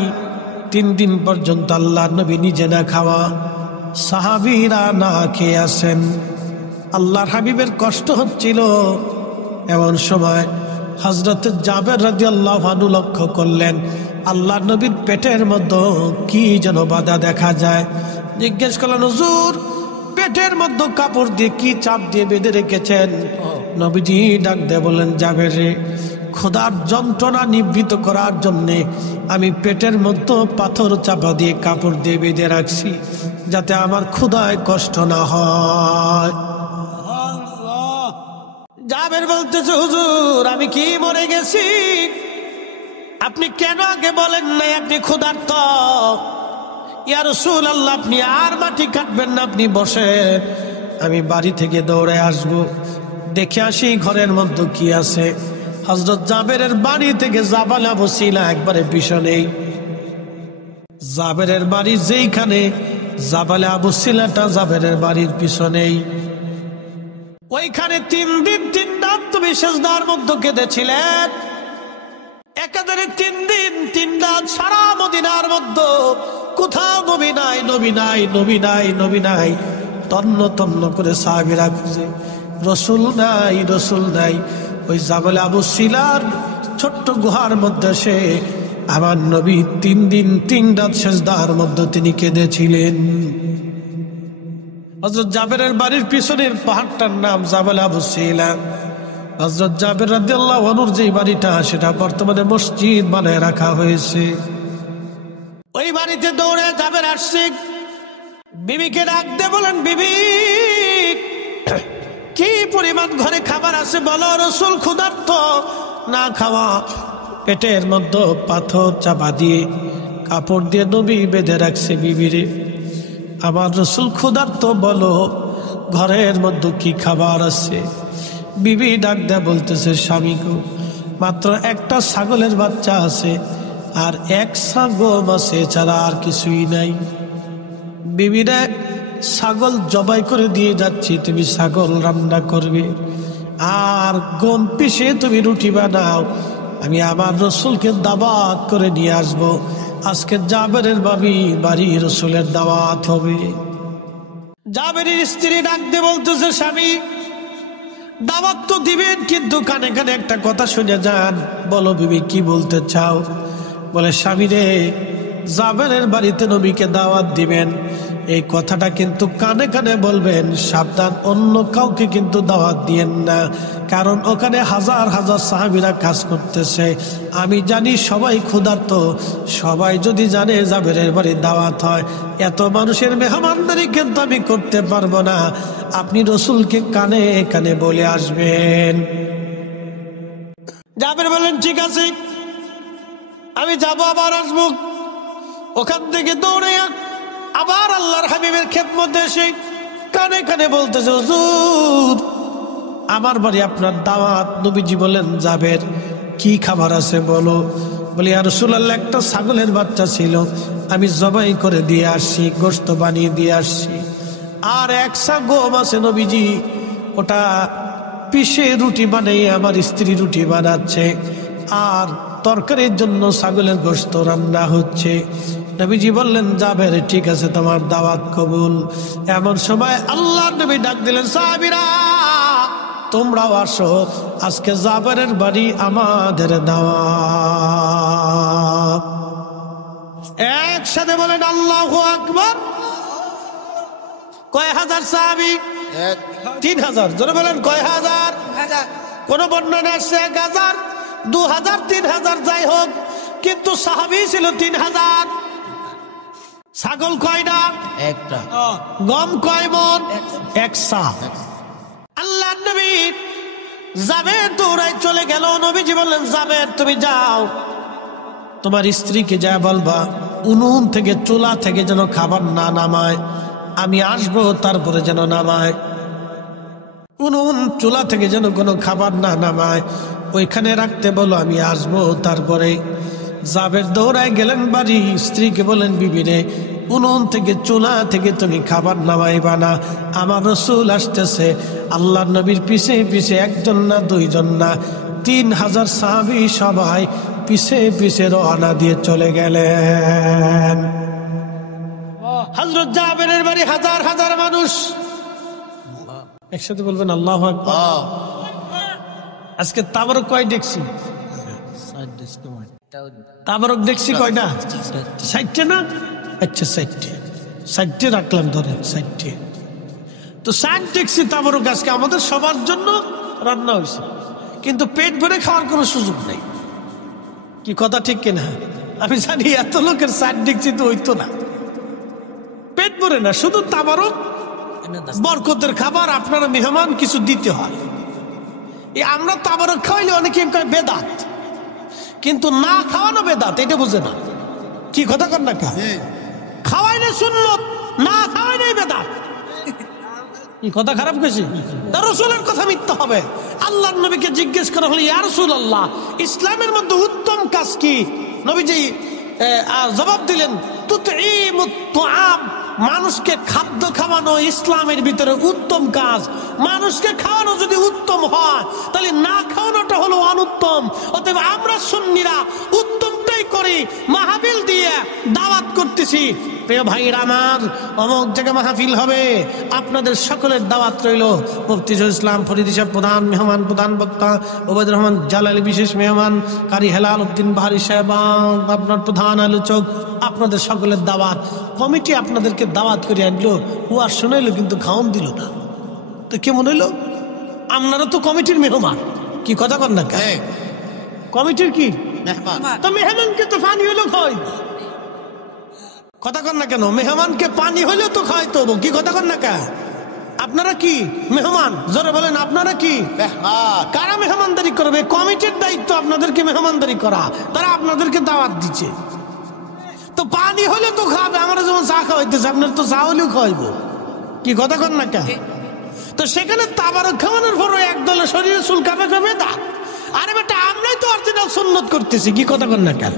3 দিন পর্যন্ত আল্লাহর নবী নিজে না খাওয়া, সাহাবীরা না খেয়ে আসেন। আল্লাহর হাবিবের কষ্ট হচ্ছিল। এমন সময় হযরত জাবের রাদিয়াল্লাহু আনহু লক্ষ্য করলেন আল্লাহর নবীর পেটের মধ্যে কি যেন বাধা দেখা যায়। জিজ্ঞেস করলেন, হুজুর পেটের মধ্যে কাপড় দিয়ে কি চাপ দিয়ে বেঁধে রেখেছেন? নবীজি ডাক দিয়ে বললেন, জাবের রে, খোদার যন্ত্রণা নিবৃত করার জন্যে আমি পেটের মধ্যে পাথর চাপা দিয়ে কাপড় দিয়ে বেঁধে রাখছি, যাতে আমার ক্ষুধায় কষ্ট না হয়। জাবের বলতেছে, হুজুর আমি কি মরে গেছি? আপনি কেন আগে বলেন নাই আপনি ক্ষুধার্ত? ইয়া রাসূলুল্লাহ, আপনি আর মাটি কাটবেন না, আপনি বসেন, আমি বাড়ি থেকে দৌড়ে আসব, দেখে আসি ঘরের মধ্যে কি আছে। হযরত জাবেরের বাড়ি থেকে জাবালে আবু সিলা একবারে পিছনেই। জাবেরের বাড়ি যেইখানে, জাবালে আবু সিলাটা জাবেরের বাড়ির পিছনেই। ওইখানে 3 দিন 3 রাত তুমি সিজদার মধ্যে কেঁদেছিলেন। একাধারে 3 দিন 3 রাত সারা মদিনার মধ্যে কোথাও নবী নাই, নবী নাই, নবী নাই, নবী নাই। তন্ন তন্ন করে সাহাবীরা খুঁজে, রসুল নাই, রসুল নাই। ওই জাবালে আবু সিলার ছোট্ট গুহার মধ্যে সে আমার নবী 3 দিন 3 রাত সিজদার মধ্যে তিনি কেঁদেছিলেন। হযরত জাবেরের বাড়ির পিছনের পাহাড়টার নাম জাবালে আবু সিলা। হযরত জাবের রাদিয়াল্লাহু আনহুর যে বাড়িটা, সেটা বর্তমানে মসজিদ বানায় রাখা হয়েছে। ওই বাড়িতে দৌড়ে জাবের আসছে, বিবিকে ডাক দিয়ে বলেন, বিবি কি পরিমাণ ঘরে খাবার আছে বলো? রাসূল ক্ষুধার্ত, না খাওয়া, পেটের মধ্যে পাথর চাপা দিয়ে কাপড় দিয়ে নবী বেঁধে রাখছে। বিবিরে, আমার রাসূল ক্ষুধার্ত, বলো ঘরের মধ্যে কি খাবার আছে? বিবি ডাক দেয়া বলতেছে, স্বামী গো, মাত্র একটা ছাগলের বাচ্চা আছে আর 1 ছাগল আছে, ছাড়া আর কিছুই নাই। বিবিরা, ছাগল জবাই করে দিয়ে যাচ্ছি, তুমি ছাগল রান্না করবে আর গম পিষে তুমি রুটি বানাও। আমি আমার রাসূলকে দাওয়াত করে নিয়ে আসবো, আজকে জাবেরের বাড়ি রসুলের দাওয়াত হবে। জাবেরের স্ত্রী ডাক দিয়ে বলতেছে, স্বামী দাওয়াত তো দিবেন, কিন্তু কানে কানে একটা কথা শুনে যান। বলো বিবি, কি বলতে চাও? বলে, স্বামী রে, জাবেরের বাড়িতে নবীকে দাওয়াত দিবেন, এই কথাটা কিন্তু কানে কানে বলবেন, সাবধান অন্য কাউকে কিন্তু দাওয়াত দিয়েন না, কারণ ওখানে হাজার হাজার সাহাবীরা কাজ করতেছে। আমি জানি সবাই ক্ষুধার্ত, সবাই যদি জানে জাবেরের বাড়ি দাওয়াত হয়, এত মানুষের মেহমানদারি কিন্তু আমি করতে পারবো না। আপনি রসুলকে কানে কানে বলে আসবেন। জাবের বলেন, ঠিক আছে, আমি যাবো, আবার আসবো। ওখান থেকে দৌড়ে আবার আল্লাহর হাবিবের খেদমতে এসে কানে কানে বলতেছে, হুজুর আমার বাড়ি আপনার দাওয়াত। নবীজি বলেন, জাবের কি খাবার আছে বলো। বলি, ইয়া রাসূলুল্লাহ, একটা ছাগলের বাচ্চা ছিল, আমি জবাই করে দিয়ে আসছি, গোশত বানিয়ে দিয়ে আসছি, আর এক সা গম আছে নবীজি, ওটা পিষে রুটি বানিয়ে আমার স্ত্রী রুটি বানাচ্ছে, আর তরকারির জন্য ছাগলের গোশত রান্না হচ্ছে। নবীজি বললেন, জাবের ঠিক আছে, তোমার দাওয়াত কবুল। এমন সময় আল্লাহর নবী ডাক দিলেন, সাহাবীরা তোমরাও আসো, আজকে জাবেরের বাড়ি আমাদের দাওয়াত। একসাথে বলেন আল্লাহু আকবার। কয় হাজার সাহাবী? 3000। জোরে বলেন, কয় হাজার? কোন বর্ণনা আসছে 1000, 2000, 3000, যাই হোক, কিন্তু সাহাবী ছিল 3000। ছাগল কয়টা? একটা। গম কয় মণ? 1 সা। আল্লাহ নবী জাবের দৌড়াই চলে গেল। নবীজি বললেন, জাবের তুমি যাও, তোমার স্ত্রীকে যা বলবা উনুন থেকে, চুলা থেকে যেন খাবার না নামায়, আমি আসবো তারপরে যেন নামায়। উনুন চুলা থেকে যেন কোনো খাবার না নামায়, ওইখানে রাখতে বলো, আমি আসবো তারপরে। জাবের দৌড়ায় গেলেন বাড়ি, স্ত্রীকে বলেন, বিবিরে উনুন থেকে, চুলা থেকে তুমি খাবার নামাইবা না, আমার রসুল আসতেছে। আল্লাহ নবীর পিছে পিছে একজন না, দুইজন না, 3000 সাহাবী সবাই পিছে পিছে রওনা দিয়ে চলে গেলেন। হযরত জাবেরের বাড়ি হাজার হাজার মানুষ। একসাথে বলবেন আল্লাহু আকবার। আজকে তাবারক কয় দেখছি? তাবারক দেখছি কয়টা? 60 না? আচ্ছা 60 রাখলাম, ধরে 60। তো 60 দেখছি তাবারক আজকে আমাদের সবার জন্য রান্না হয়েছে, কিন্তু পেট ভরে খাওয়ার কোনো সুযোগ নেই। কি কথা ঠিক কিনা? আমি জানি এত লোকের 60 দেখছি তো হইতো না, পেট ভরে না, শুধু তাবারক বরকতের খাবার, আপনারা মেহমান কিছু দিতে হয়। আমরা তাবারক খাওয়াইলে অনেকে কয় বেদাত, কিন্তু না খাওয়ানো বেদাত, এটা বুঝে না। কি কথা কর না? খাওয়াইলে সুন্নত, না খাওয়াইলে বেদাত। কি কথা খারাপ গেছি? রাসূলের কথা মিথ্যা হবে। আল্লাহর নবীকে জিজ্ঞেস করা হলো, ইয়া রাসূলুল্লাহ, ইসলামের মধ্যে উত্তম কাজ কি? নবীজি জবাব দিলেন, তুতঈমুত তুআম, মানুষকে খাদ্য খাওয়ানো ইসলামের ভিতরে উত্তম কাজ। মানুষকে খাওয়ানো যদি উত্তম হয়, তাহলে না খাওয়ানোটা হলো অনুত্তম। অতএব আমরা সুন্নিরা উত্তমটাই করি, মাহফিল দিয়ে দাওয়াত করতেছি। প্রিয় ভাইরা আমার, অমুক জায়গায় মাহফিল হবে, আপনাদের সকলের দাওয়াত রইল। মুফতি ইসলাম ফরিদী সাহেব প্রধান মেহমান, প্রধান বক্তা ওবায়দুর রহমান জালালী বিশেষ মেহমান, কারি হেলাল উদ্দিন বাহারি সাহেব আপনার প্রধান আলোচক, আপনাদের সকলের দাওয়াত। কমিটি আপনাদেরকে দাওয়াত করে আনলো, ও আর শোনাইলো, কিন্তু খাওয়ান দিল না। তো কেমন হইলো? আপনারা তো কমিটির মেহমান। কি কথা কর না? কমিটির কি তো মেহমানকে তো পানি হইলো খাওয়াই, কথা কর না কেন? মেহমানকে পানি হইলেও তো খাওয়াইতে হবো। কি কথা কর না কে? আপনারা কি মেহমান? জোরে বলেন, আপনারা কি? কারা মেহমানদারি করবে? কমিটির দায়িত্ব আপনাদেরকে মেহমানদারি করা, তারা আপনাদেরকে দাওয়াত দিচ্ছে। তো পানি হলে তো খাওয়াবে। আমরা যেমন চা খাওয়াইতেছে, আপনার তো চা হলেও খাওয়াইবো। কি কথা কর না কে? তো সেখানে তাবারক খাওয়ানোর পরও একদলে শরীরে চুল কাঁপে কাঁপে তা। আরে বেটা, আমরাই তো অরিজিনাল সুন্নত করতেছি। কি কথা কর না কে?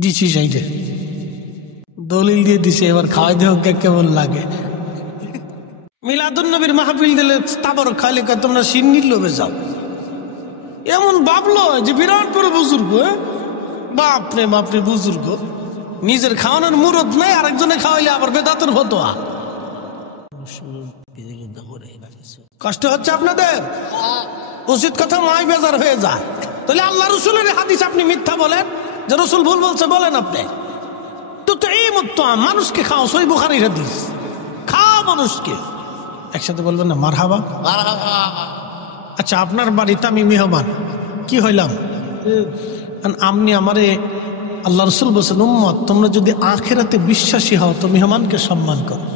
দিছি সাইডে দলিল দিয়ে দিছে, এবার খাওয়াই দেহ কেমন লাগে। মিলাদুন নবীর মাহফিল দিলে তাবারক খাইলে তোমরা সিন্নির লোভে যাও, এমন ভাবলো যে বিরাট বড় বুজুর্গ। বাপরে বাপরে, বুজুর্গ নিজের খাওয়ানোর মুরত নাই, আরেকজনে খাওয়াইলে আবার বেদাতের ফতোয়া। কষ্ট হচ্ছে আপনাদের? উচিত কথা নয়, বেজার হয়ে যায়। তাহলে আল্লাহ রসুলের হাদিস আপনি মিথ্যা বলেন, যে রসুল ভুল বলছে বলেন আপনি। তো এই মতো মানুষকে খাও, সই বুখারীর হাদিস, খাও মানুষকে। একসাথে বলবেন না মারহাবা? আচ্ছা, আপনার বাড়িতে আমি মেহমান, কি হইলাম? আপনি আমারে, আল্লাহ রসুল বলছেন উম্মত তোমরা যদি আখিরাতে বিশ্বাসী হও তো মেহমানকে সম্মান করো।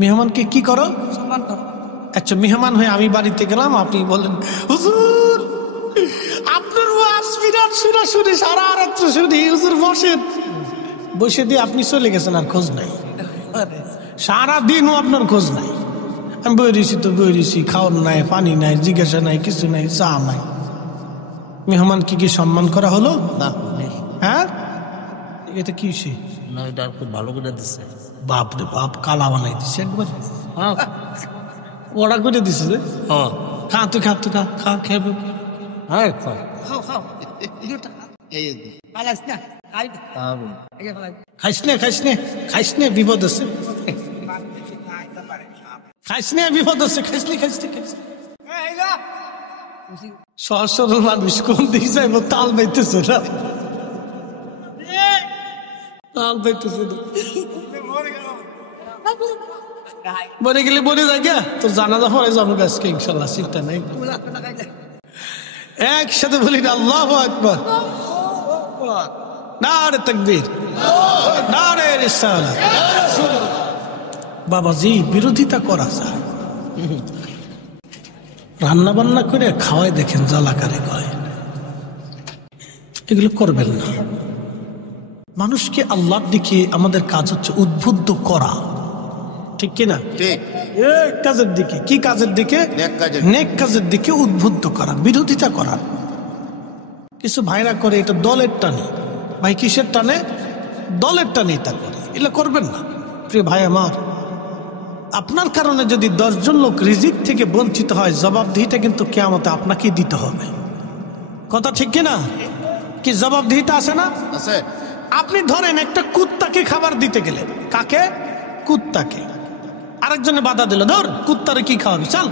মেহমানকে কি করো? সম্মান করো। আচ্ছা, মেহমান হয়ে আমি বাড়িতে গেলাম, আপনি বলেন হুজুর আপনার ওয়াজ বিরাট শুনাশুনি, সারা রাত্র শুনি, হুজুর বসেন। বসে দিয়ে আপনি চলে গেছেন, আর খোঁজ নাই, সারা দিনও আপনার খোঁজ নাই। আমি বই রয়েছি তো বই রয়েছি, খাওয়ার নাই, পানি নাই, জিজ্ঞাসা নাই, কিছু নাই, চা নাই। মেহমান কি সম্মান করা হলো না? হ্যাঁ, এটা কি ভালো করে দিচ্ছে, বাপ রে বাপ, কালা বানাই দিচ্ছে একবার, ওরা করে দিছে যে খা, তুই খা, তুই খা, খা, খেয়ে খাইস নে, খাইস নে, খাইস নে, বিপদ আছে, খাইস নে, বিপদ আছে, খাইস নে, খাইস নে, খাইস নে। সহজ সরল মানুষ কোন দিকে যাইব, তাল পাইতেছে না, তাল পাইতেছে না। মরে গেলে মরে যায় গা, তো জানাজা পরে যাবো আজকে ইনশাল্লাহ, চিন্তা নাই। একসাথে বলি না আল্লাহু আকবার, নারে তাকবীর, নারে রিসালাত। বাবাজি, বিরোধিতা করা যায়, রান্না বান্না করে খাওয়াই দেখেন জ্বালাকারে কয়, এগুলো করবেন না। মানুষকে আল্লাহর দিকে আমাদের কাজ হচ্ছে উদ্বুদ্ধ করা, ঠিক কিনা? কাজের দিকে, কি কাজের দিকে? নেক কাজের দিকে উদ্বুদ্ধ করা, বিরোধিতা করা। কিছু ভাইরা করে এটা দলের টানে, ভাই কিসের টানে? দলের টানে তা করে, এগুলো করবেন না। প্রিয় ভাই আমার, আপনার কারণে যদি 10 জন লোক রিজিক থেকে বঞ্চিত হয়, জবাবদিহিটা কিন্তু কিয়ামতে আপনাকেই দিতে হবে। কথা ঠিক কিনা? কি জবাবদিহিতা আছে না? আছে। আপনি ধরেন একটা কুত্তাকে খাবার দিতে গেলেন, কাকে? কুত্তাকে। আরেকজনে বাধা দিল, ধর কুত্তারে কি খাওয়াবি, চল।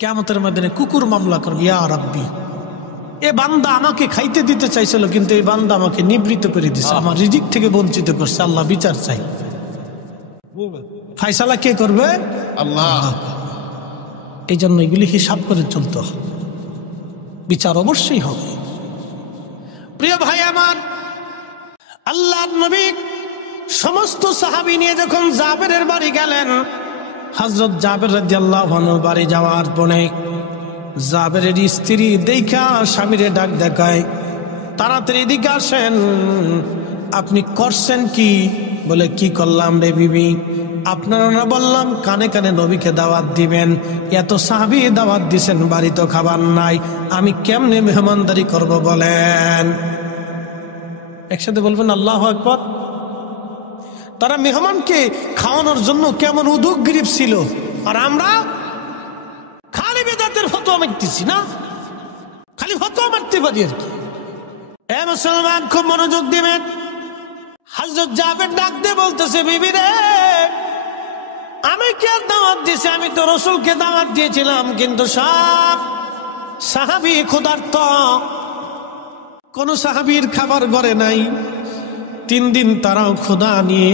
কিয়ামতের ময়দানে কুকুর মামলা করবে, ইয়া রাব্বি, এ বান্দা আমাকে খাইতে দিতে চাইছিল, কিন্তু এই বান্দা আমাকে নিবৃত্ত করে দিছে, আমার রিজিক থেকে বঞ্চিত করছে, আল্লাহ বিচার চাই। ফায়সালা কে করবে? আল্লাহ। এই জন্য এগুলি হিসাব করে চলতে হবে, বিচার অবশ্যই হবে। প্রিয় ভাই আমার, আল্লাহর নবী সমস্ত সাহাবী নিয়ে যখন জাবেরের বাড়ি গেলেন, হযরত জাবের রাদিয়াল্লাহু আনহু বাড়ি যাওয়ার পরে জাবেরের স্ত্রী দেখা স্বামীরে ডাক দেখায়, তাড়াতাড়ি এদিকে আসেন, আপনি করছেন কি? বলে কি করলাম রে বিবি? আপনারা না বললাম কানে কানে নবীকে দাওয়াত দিবেন, এত সাহাবী দাওয়াত দিছেন, বাড়ি তো খাবার নাই, আমি কেমনে মেহমানদারি করব বলেন? একসাথে বলবেন আল্লাহু আকবার। তারা মেহমানকে খাওয়ানোর জন্য কেমন উদ্যোগগ্রীব ছিল, আর আমরা খালি বেদাতের ফতোয়া মারতেছি না, খালি ফতোয়া মারতে পারি আর কি। এ মুসলমান, খুব মনোযোগ দিবেন। হযরত জাবের ডাক দিয়ে বলতেছে, বিবি রে, আমি কি আর দাওয়াত দিয়েছি? আমি তো রাসূলকে দাওয়াত দিয়েছিলাম, কিন্তু সব সাহাবী ক্ষুধার্ত, কোন সাহাবীর খাবার ঘরে নাই। 3 দিন তারাও ক্ষুধা নিয়ে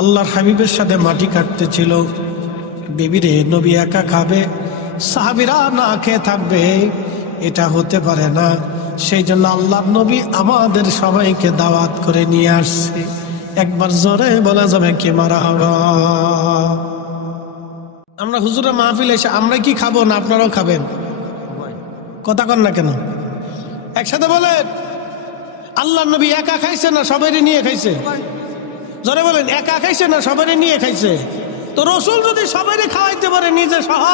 আল্লাহর হাবিবের সাথে মাটি কাটতেছিল। বিবি রে, নবী একা খাবে, সাহাবীরা না খেয়ে থাকবে, এটা হতে পারে না। সেই জন্য আল্লাহর নবী আমাদের সবাইকে দাওয়াত করে নিয়ে আসছে। একবার জোরে বলা যাবে কি মারহাবা? আমরা হুজুরের মাহফিলে এসে আমরা কি খাবো না আপনারাও খাবেন? কথা কন না কেন? একসাথে বলেন, আল্লাহর নবী একা খাইছে না সবাইরে নিয়ে খাইছে? জোরে বলেন, একা খাইছে না সবাইরে নিয়ে খাইছে? তো রাসূল যদি সবাইরে খাওয়াইতে পারে নিজে সহ,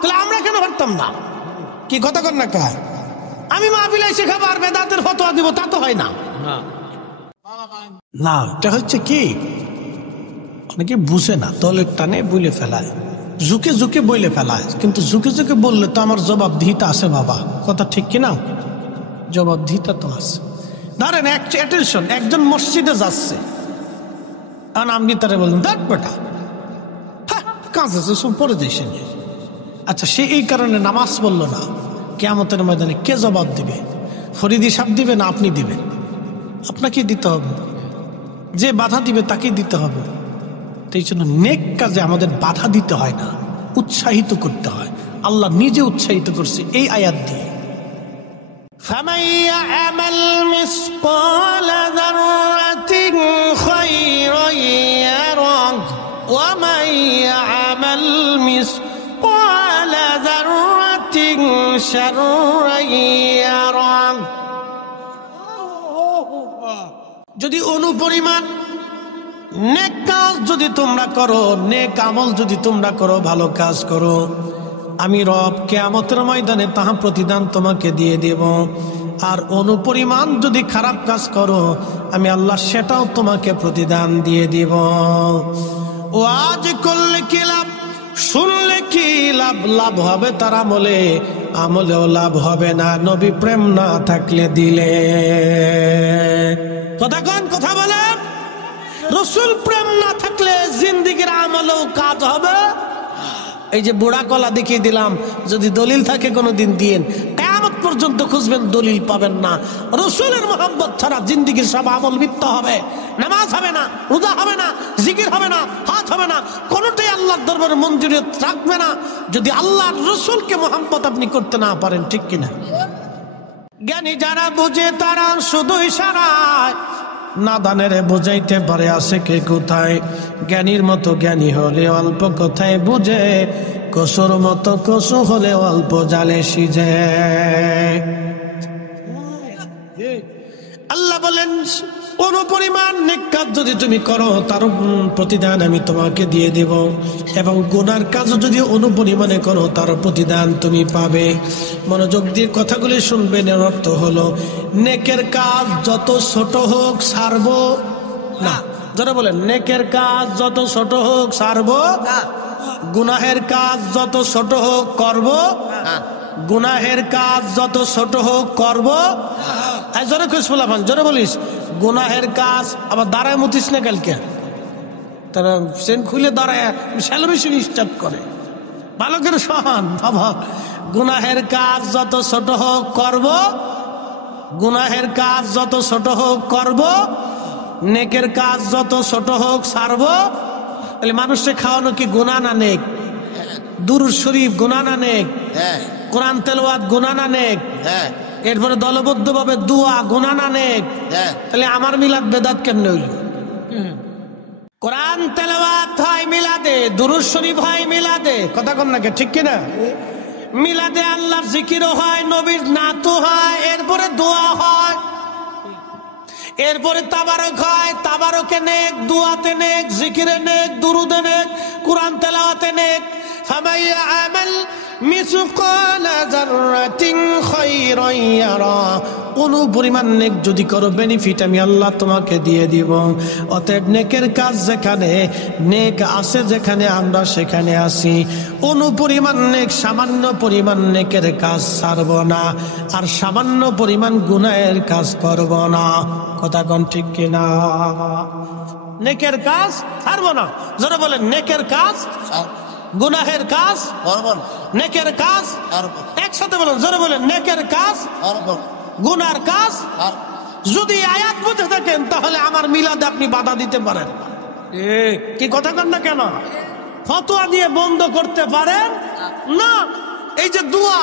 তাহলে আমরা কেন পারতাম না? কি কথা কন না কা? আমি মাহফিলে এসে খাবো আর বেদাতের ফতোয়া দিব, তা তো হয় না। না, এটা হচ্ছে কি, অনেকে বুঝে না, দলের টানে বলে ফেলায়, ঝুঁকে ঝুঁকে বলে ফেলায়। কিন্তু ঝুঁকে ঝুঁকে বললে তো আমার জবাবদিহিতা আছে বাবা, কথা ঠিক কিনা? জবাবদিহিতা তো আছে। ধরেন অ্যাটেনশন, একজন মসজিদে যাচ্ছে, আর আপনি তারা বললেন দেখ বেটা, হ্যাঁ কাজ আছে, সব পরে যাই সে নিয়ে। আচ্ছা, সে এই কারণে নামাজ পড়লো না, কিয়ামতের ময়দানে কে জবাব দিবে? ফরিদি সাহেব দিবে না আপনি দিবেন? আপনাকে দিতে হবে। যে বাধা দিবে তাকে দিতে হবে। তো এই জন্য নেক কাজে আমাদের বাধা দিতে হয় না, উৎসাহিত করতে হয়। আল্লাহ নিজে উৎসাহিত করছে এই আয়াত দিয়ে। فَمَن يَعْمَلْ مِثْقَالَ ذَرَّةٍ خَيْرًا يَرَهُ وَمَن يَعْمَلْ مِثْقَالَ ذَرَّةٍ شَرًّا يَرَهُ। যদি অনুপরিমাণ নেক কাজ যদি তোমরা করো, নেক আমল যদি তোমরা করো, ভালো কাজ করো, আমি রব কিয়ামতের ময়দানে তাহা প্রতিদান তোমাকে দিয়ে দেব। আর অনুপরিমাণ যদি খারাপ কাজ করো, আমি আল্লাহ সেটাও তোমাকে প্রতিদান দিয়ে দিব। ও আজ করলে কি লাভ, শুনলে কি লাভ? লাভ হবে তার আমলে, আমলেও লাভ হবে না নবী প্রেম না থাকলে দিলে। কথা কন, কথা বলেন। রসুল প্রেম না থাকলে জিন্দিগির আমলেও কাজ হবে। এই যে বুড়া কলা দেখিয়ে দিলাম, যদি দলিল থাকে কোনোদিন দিয়েন, কিয়ামত পর্যন্ত খুঁজবেন দলিল পাবেন না। রসুলের মোহাম্মত ছাড়া জিন্দিগির সব আমল মিথ্যা হবে। নামাজ হবে না, রোজা হবে না, জিকির হবে না, হাত হবে না, কোনোটাই আল্লাহর দরবারে মঞ্জুরিয়ত রাখবে না যদি আল্লাহর রসুলকে মোহাম্মত আপনি করতে না পারেন, ঠিক কিনা? জ্ঞানী যারা বুঝে তারা শুধু ইশারায়, নাদানেরে বুঝাইতে পারে আছে কে কোথায়। জ্ঞানীর মতো জ্ঞানী হলে অল্প কথায় বুঝে, কসুর মতো কসু হলে অল্প জালে সিজে। আল্লাহ বলেন অনুপরিমাণ নেক কাজ যদি তুমি করো, তার প্রতিদান আমি তোমাকে দিয়ে দেব, এবং গুনার কাজ যদি অনুপরিমাণে করো, তার প্রতিদান তুমি পাবে। মনোযোগ দিয়ে কথাগুলি শুনবেন। এর অর্থ হলো নেকের কাজ যত ছোট হোক ছাড়বো না। যারা বলেন নেকের কাজ যত ছোট হোক ছাড়বো, গুনাহের কাজ যত ছোট হোক করব, গুনাহের কাজ যত ছোট হোক করব। জোরে খুশ বলাম, জোরে বলিস গুনাহের কাজ। আবার দাঁড়ায় মতিস না কালকে, তারা সেন খুলে দাঁড়ায় সেলিব্রেশন স্টার্ট করে। ভালো করে শোন বাবা, গুনাহের কাজ যত ছোট হোক করব, গুনাহের কাজ যত ছোট হোক করব, নেকের কাজ যত ছোট হোক ছাড়বো। তাহলে মানুষকে খাওয়ানো কি গুনাহ না নেক? দুরূদ শরীফ গুনাহ না নেক? কোরআন তেলাওয়াত গুনাহ না নেক? এরপরে দলবদ্ধ ভাবে দোয়া গুনাহ না নেক? তাহলে আমার মিলাদ বেদাত কেমনে হইল? কোরআন তেলাওয়াত হয় মিলাদে, দুরূদ শরীফ হয় মিলাদে, কথা কম নাকি, ঠিক কিনা? মিলাদে আল্লাহর জিকিরও হয়, নবীর নাতও হয়, এরপরে দোয়া হয়, এরপরে তাবারক হয়, তাবারকে নেক, দোয়াতে নেক, জিকিরে নেক, দুরুদে নেক, কোরআন তেলাওয়াতে নেক। ফামান ইয়ামাল মিসকালা যাররাতিন খায়রান ইয়ারা। অনুপরিমাণ নেক যদি করো, বেনিফিট আমি আল্লাহ তোমাকে দিয়ে দিব। অতএব নেকের কাজ যেখানে নেক আছে, যেখানে আমরা সেখানে আসি। অনুপরিমাণ নেক, সামান্য পরিমাণ নেকের কাজ ছাড়ব না, আর সামান্য পরিমাণ গুনাহের কাজ করব না। কথা কোন ঠিক কিনা? নেকের কাজ ছাড়ব না। যারা বলেন নেকের কাজ, গুনাহের কাজ, নেকের কাজ একসাথে বলেন, যারা বলেন নেকের কাজ, গুনার কাজ। যদি আয়াত বুঝে থাকেন তাহলে আমার মিলাদে আপনি বাধা দিতে পারেন, কি কথা কন না কেন? ফতোয়া দিয়ে বন্ধ করতে পারেন না। এই যে দোয়া,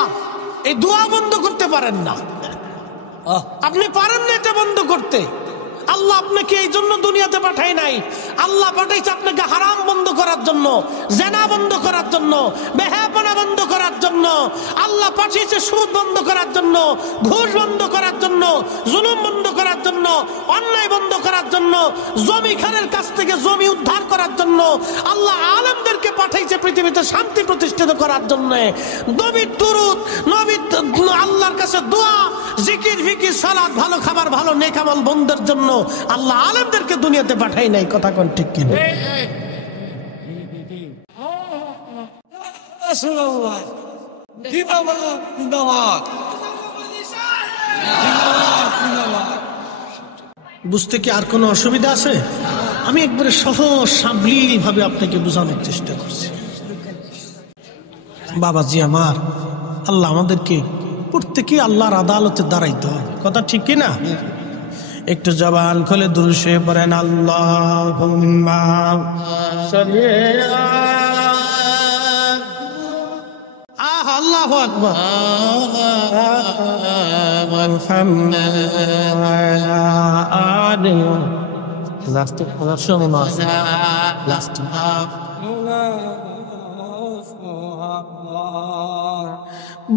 এই দোয়া বন্ধ করতে পারেন না, আপনি পারেন না এটা বন্ধ করতে। আল্লাহ আপনাকে এই জন্য দুনিয়াতে পাঠায় নাই। আল্লাহ পাঠাইছে আপনাকে হারাম বন্ধ করার জন্য, জেনা বন্ধ করার জন্য, বেহায়াপনা বন্ধ করার জন্য। আল্লাহ পাঠিয়েছে সুদ বন্ধ করার জন্য, ঘুষ বন্ধ করার জন্য, জুলুম বন্ধ করার জন্য, অন্যায় বন্ধ করার জন্য, জমি খানের কাছ থেকে জমি উদ্ধার করার জন্য। আল্লাহ আলেমদেরকে পাঠাইছে পৃথিবীতে শান্তি প্রতিষ্ঠিত করার জন্য। নবীর দুরূদ, নবীর আল্লাহর কাছে দোয়া, জিকির, ফিকির, সালাত, ভালো খাবার, ভালো নেক আমল বন্ধের জন্য আল্লাহ আলেমদেরকে দুনিয়াতে পাঠাই নাই। কথা কোন ঠিক কিনা? বুঝতে কি আর কোনো অসুবিধা আছে? আমি একবারে সহজ সাবলীল ভাবে আপনাকে বোঝানোর চেষ্টা করছি। বাবাজি আমার, আল্লাহ আমাদেরকে প্রত্যেকে আল্লাহর আদালতে দাঁড়াইতে হয়, কথা ঠিক কিনা? একটু জবান খুলে দুরূদ শরীফ পড়েন, আল্লাহুম্মা সাল্লি আল্লাহু আকবার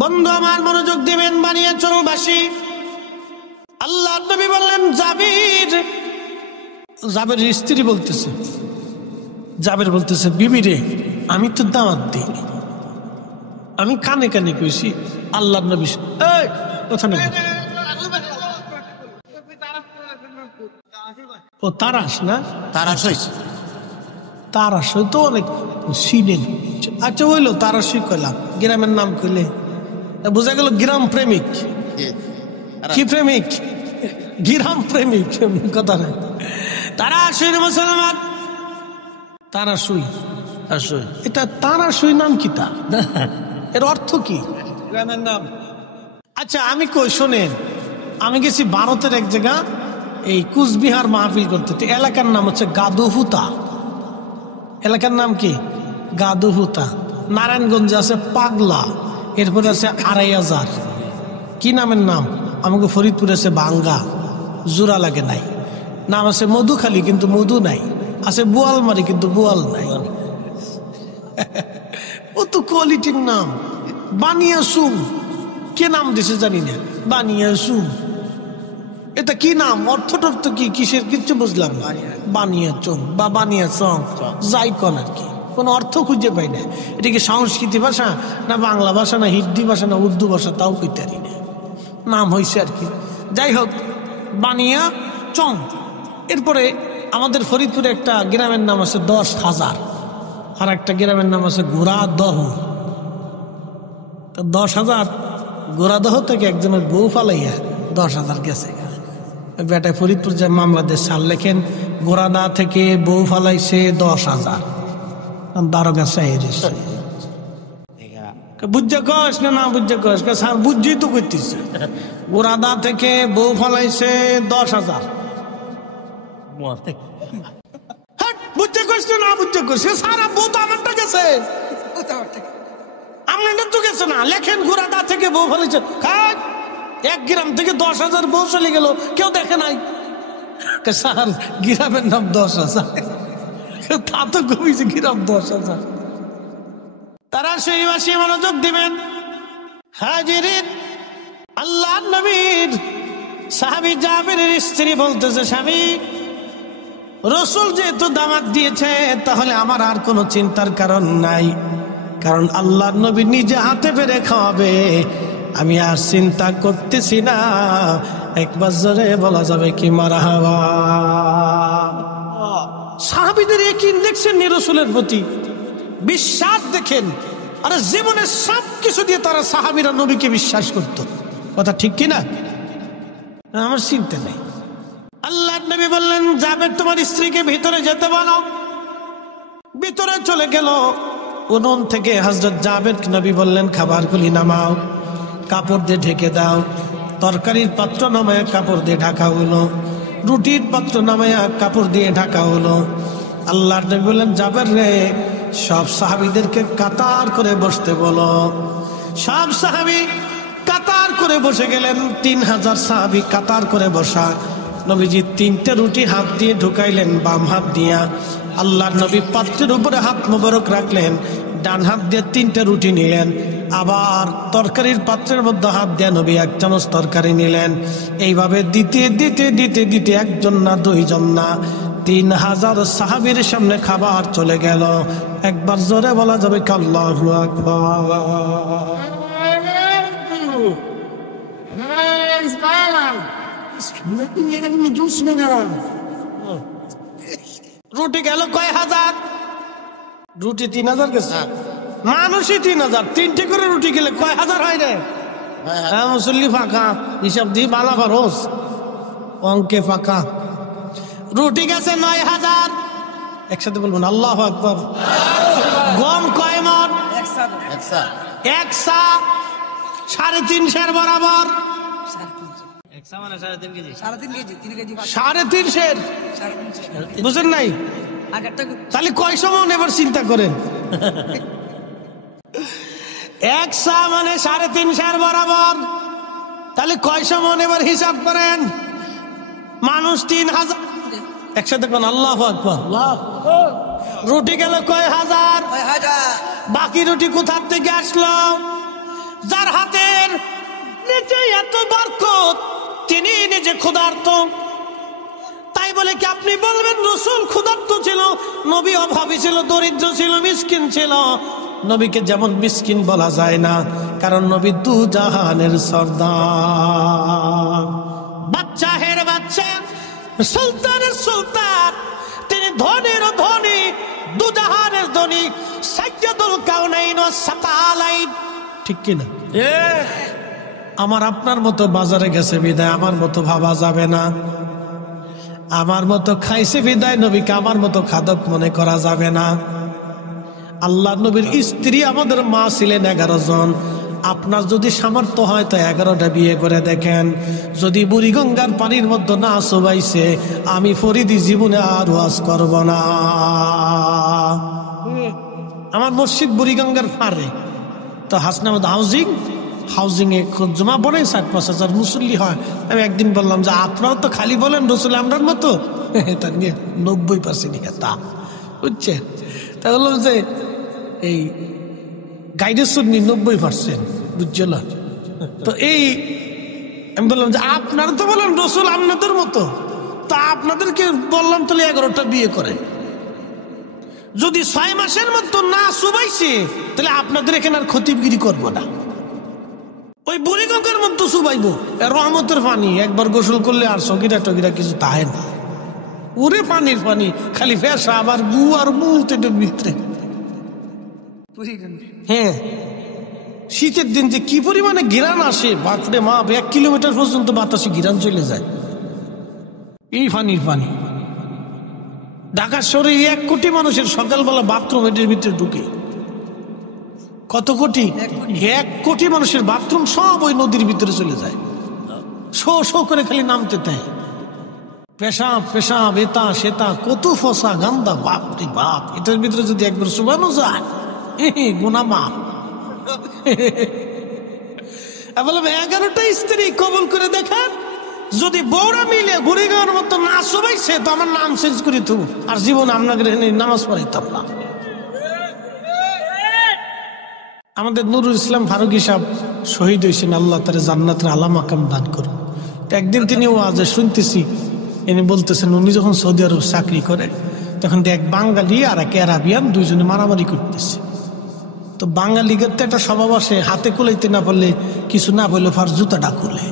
বন্ধু আমার মনোযোগ দিবেন। বানিয়ে চরবাসী আল্লাহ নবী বললেন, জাবেরের স্ত্রী বলতেছে, জাবের বলতেছে, বিবি রে আমি তো দাওয়াত দিইনি, আমি কানে কানে কইছি আল্লাহ নবী। এই কথা না, ও তারাস না, তারাস হয়েছে, তারাস হয়তো অনেক সিনেন। আচ্ছা হইলো তারাসই কইলাম, গ্রামের নাম কইলে বোঝা গেল গ্রাম প্রেমিক। কি প্রেমিক? গ্রাম প্রেমিক, কথা নাই। তারাসই মুসলমান, তারাসই, এটা তারাসই নাম কি? তা এর অর্থ কি? গ্রামের নাম। আচ্ছা আমি কই শোনেন, আমি গেছি ভারতের এক জায়গা, এই কুচবিহার মাহফিল করতে। এলাকার নাম হচ্ছে গাদুহুতা। এলাকার নাম কি? গাদুহুতা। নারায়ণগঞ্জে আছে পাগলা, এরপরে আছে ২৫০০। কি নামের নাম? আমাকে ফরিদপুরে আছে বাঙ্গা, জোড়া লাগে নাই। নাম আছে মধুখালী, কিন্তু মধু নাই। আছে বোয়ালমারি, কিন্তু বোয়াল নাই। ও তো কোয়ালিটির নাম। বানিয়াসুম, কে নাম দিছে জানি না, বানিয়াসুম। এটা কি নাম? অর্থ কি, কিসের? কিচ্ছু বুঝলাম না। বানিয়াচং বা বানিয়াচং, যাই কন আর কি, কোন অর্থ খুঁজে পাই না। এটা কি সংস্কৃতি ভাষা, না বাংলা ভাষা, না হিন্দি ভাষা, না উর্দু ভাষা, তাও কইতে পারি না। নাম হয়েছে আর কি। যাই হোক, বানিয়াচং। এরপরে আমাদের ফরিদপুরে একটা গ্রামের নাম আছে ১০,০০০, আর একটা গ্রামের নাম আছে গোড়াদহ। ১০,০০০ গোড়াদহ থেকে একজনের বউ ফালাইয়া ১০,০০০ গেছে। বেটায় ফরিদপুর যে মামলাদের সাল লেখেন, গোড়াদা থেকে বউ ফালাইছে ১০,০০০। দারোগা সাহেব বুঝছে কস না বুঝছে কস, স্যার বুঝছি তো করতেছি। গোড়াদা থেকে বউ ফালাইছে ১০,০০০। বুঝছে কস না বুঝছে কস, সারা বউ তো আমারটা গেছে, আপনার তো গেছে না। লেখেন গোড়াদা থেকে বউ ফালাইছে। এক গ্রাম থেকে ১০,০০০ বউ চলে গেল, কেউ দেখে নাই। স্যার গ্রামের নাম ১০,০০০, তা তো কমিছে গ্রাম ১০,০০০। তারা সেই মাসে মনোযোগ দিবেন। হাজিরিন, আল্লাহ নবীর সাহাবী জাবেরের স্ত্রী বলতেছে, স্বামী রাসূল যেহেতু দাওয়াত দিয়েছে, তাহলে আমার আর কোনো চিন্তার কারণ নাই, কারণ আল্লাহ নবী নিজে হাতে পেরে খাওয়াবে, আমি আর চিন্তা করতেছি না। একবার জোরে বলা যাবে কি মারহাবা। সাহাবীদের ইয়াকিন দেখছেন রাসূলের প্রতি, বিশ্বাস দেখেন। আরে জীবনের সব কিছু দিয়ে তারা সাহাবীরা নবীকে বিশ্বাস করত, কথা ঠিক কিনা? আমার চিন্তা নেই। আল্লাহ নবী বললেন, জাবের তোমার স্ত্রীকে ভিতরে যেতে বলো। ভিতরে চলে গেল। উনুন থেকে হযরত জাবের নবী বললেন, খাবারগুলি নামাও, কাপড় দিয়ে ঢেকে দাও। তরকারির পাত্র নামায়া কাপড় দিয়ে ঢাকা হলো, রুটির পাত্র নামায়া কাপড় দিয়ে ঢাকা হলো। আল্লাহ নবী বললেন, জাবের রে, সব সাহাবীদেরকে কাতার করে বসতে বলো। সব সাহাবী কাতার করে বসে গেলেন। ৩,০০০ সাহাবী কাতার করে বসা। নবীজি ৩টে রুটি হাত দিয়ে ঢুকাইলেন, বাম হাত দিয়া। আল্লাহ নবী পাত্রের উপরে হাত মোবারক রাখলেন, ডান হাত দিয়ে ৩টে রুটি নিলেন। আবার তরকারির পাত্রের মধ্যে হাত দিয়ে নবী ১ চামচ তরকারি নিলেন। এইভাবে দিতে দিতে দিতে দিতে একজন না দুইজন না ৩,০০০ সাহাবীর সামনে খাবার চলে গেল। একবার জোরে বলা যাবে কি আল্লাহু আকবার। রুটি গেল কয় হাজার? রুটি ৩,০০০ গেছে, মানুষই ৩,০০০। ৩টে করে রুটি গেলে কয় হাজার হয় রে? হ্যাঁ মুসল্লি ফাঁকা, হিসাব দিয়ে বালা খরচ, অঙ্কে ফাঁকা। রুটি গেছে 9,000, একসাথে বলবেন আল্লাহু আকবার। গম কয় মণ? এক সা, 3.5 বরাবর। 3.5 বুঝেন নাই? তাহলে কয় সমান এবার চিন্তা করেন। 1 সা মানে 3.5 বরাবর, তাহলে কয় সমান এবার হিসাব করেন। মানুষ 3,000, একসাথে কোন আল্লাহু আকবার। রুটি গেল কয় হাজার, বাকি রুটি কোথা থেকে আসলো? যার হাতের নিচে এত বরকত তিনি নিজে ক্ষুধার্ত। তাই বলে কি আপনি বলবেন রাসূল ক্ষুধার্ত ছিল, নবী অভাবী ছিল, দরিদ্র ছিল, মিসকিন ছিল? নবীকে যেমন মিসকিন বলা যায় না, কারণ নবী দু জাহানের সর্দার, বাদশাহের বাদশা, সুলতানের সুলতান, তিনি ধনীর ধনী, দু জাহানের ধনী, সাইয়্যিদুল কাউনাইন ওয়াস সাকালাইন। ঠিক কিনা? আমার আপনার মতো বাজারে গেছে বিদায় আমার মতো ভাবা যাবে না, আমার মতো খাইছে বিদায় নবীকে আমার মতো খাদক মনে করা যাবে না। আল্লাহ নবীর স্ত্রী আমাদের মা ছিলেন 11 জন। আপনার যদি সামর্থ্য হয় তো 11টা বিয়ে করে দেখেন। যদি বুড়িগঙ্গার পানির মধ্যে না চুবাইছে, আমি ফরিদি জীবনে আর ওয়াজ করব না। আমার মসজিদ বুড়িগঙ্গার পারে, তো হাসনাবাদ হাউজিং এ জমা পড়ে 4-5 হাজার মুসল্লি হয়। আমি একদিন বললাম যে আপনারা তো খালি বলেন রসুল আমরার মতো, তার নিয়ে 90% তা বুঝছেন। তা বললাম যে এই গাইডের শুনি 90%, বুঝছিল? তো এই আমি বললাম যে আপনারা তো বলেন রসুল আপনাদের মতো, তা আপনাদেরকে বললাম তাহলে 11টা বিয়ে করে। যদি 6 মাসের মতো না সুবাইছে তাহলে আপনাদের এখানে আর খতিবগিরি করবো না, ওই বুড়িগঙ্গার মধ্যে সুবাইবো। রহমতের পানি, একবার গোসল করলে আর সগিরা টগিরা কিছু তাহে না, ওরে পানির পানি, খালি ফেসা আবার গু আর মুতের ভিতরে। হ্যাঁ, শীতের দিন যে কি পরিমাণে ঘিরান আসে, বাপরে মা, 1 কিলোমিটার পর্যন্ত বাতাসে ঘিরান চলে যায় এই পানির পানি। ঢাকা শহরে 1 কোটি মানুষের সকালবেলা বাথরুম এটির ভিতরে ঢুকে। কত কোটি? 1 কোটি মানুষের বাথরুম সব ওই নদীর ভিতরে চলে যায়, শো করে খালি নামতে দেয়। পেশাব এটা সেটা কত ফসা গান্দা, বাপরে বাপ। এটার ভিতরে যদি একবার শুবানো যায় গুনাহ মাফ। বললাম 11টা স্ত্রী কবুল করে দেখেন, যদি বউরা মিলে বুড়িগঙ্গার মতো না শুবাইছে তো আমার নাম চেঞ্জ করে দেব, আর জীবন আপনাদের নামাজ পড়াইতাম না। আমাদের নুরুল ইসলাম ফারুকী সাহেব শহীদ হয়েছেন, আল্লাহ তার জান্নাতের আলা মাকাম দান করুন। একদিন তিনি ওয়াজে শুনতেছি, ইনি বলতেছেন উনি যখন সৌদি আরব চাকরি করে তখন এক বাঙালি আর এক আরাবিয়ান দুইজনে মারামারি করতেছে। তো বাঙালিদের তো একটা স্বভাব আসে, হাতে কুলাইতে না পারলে কিছু না পাইলে ফার জুতাটা খুলে,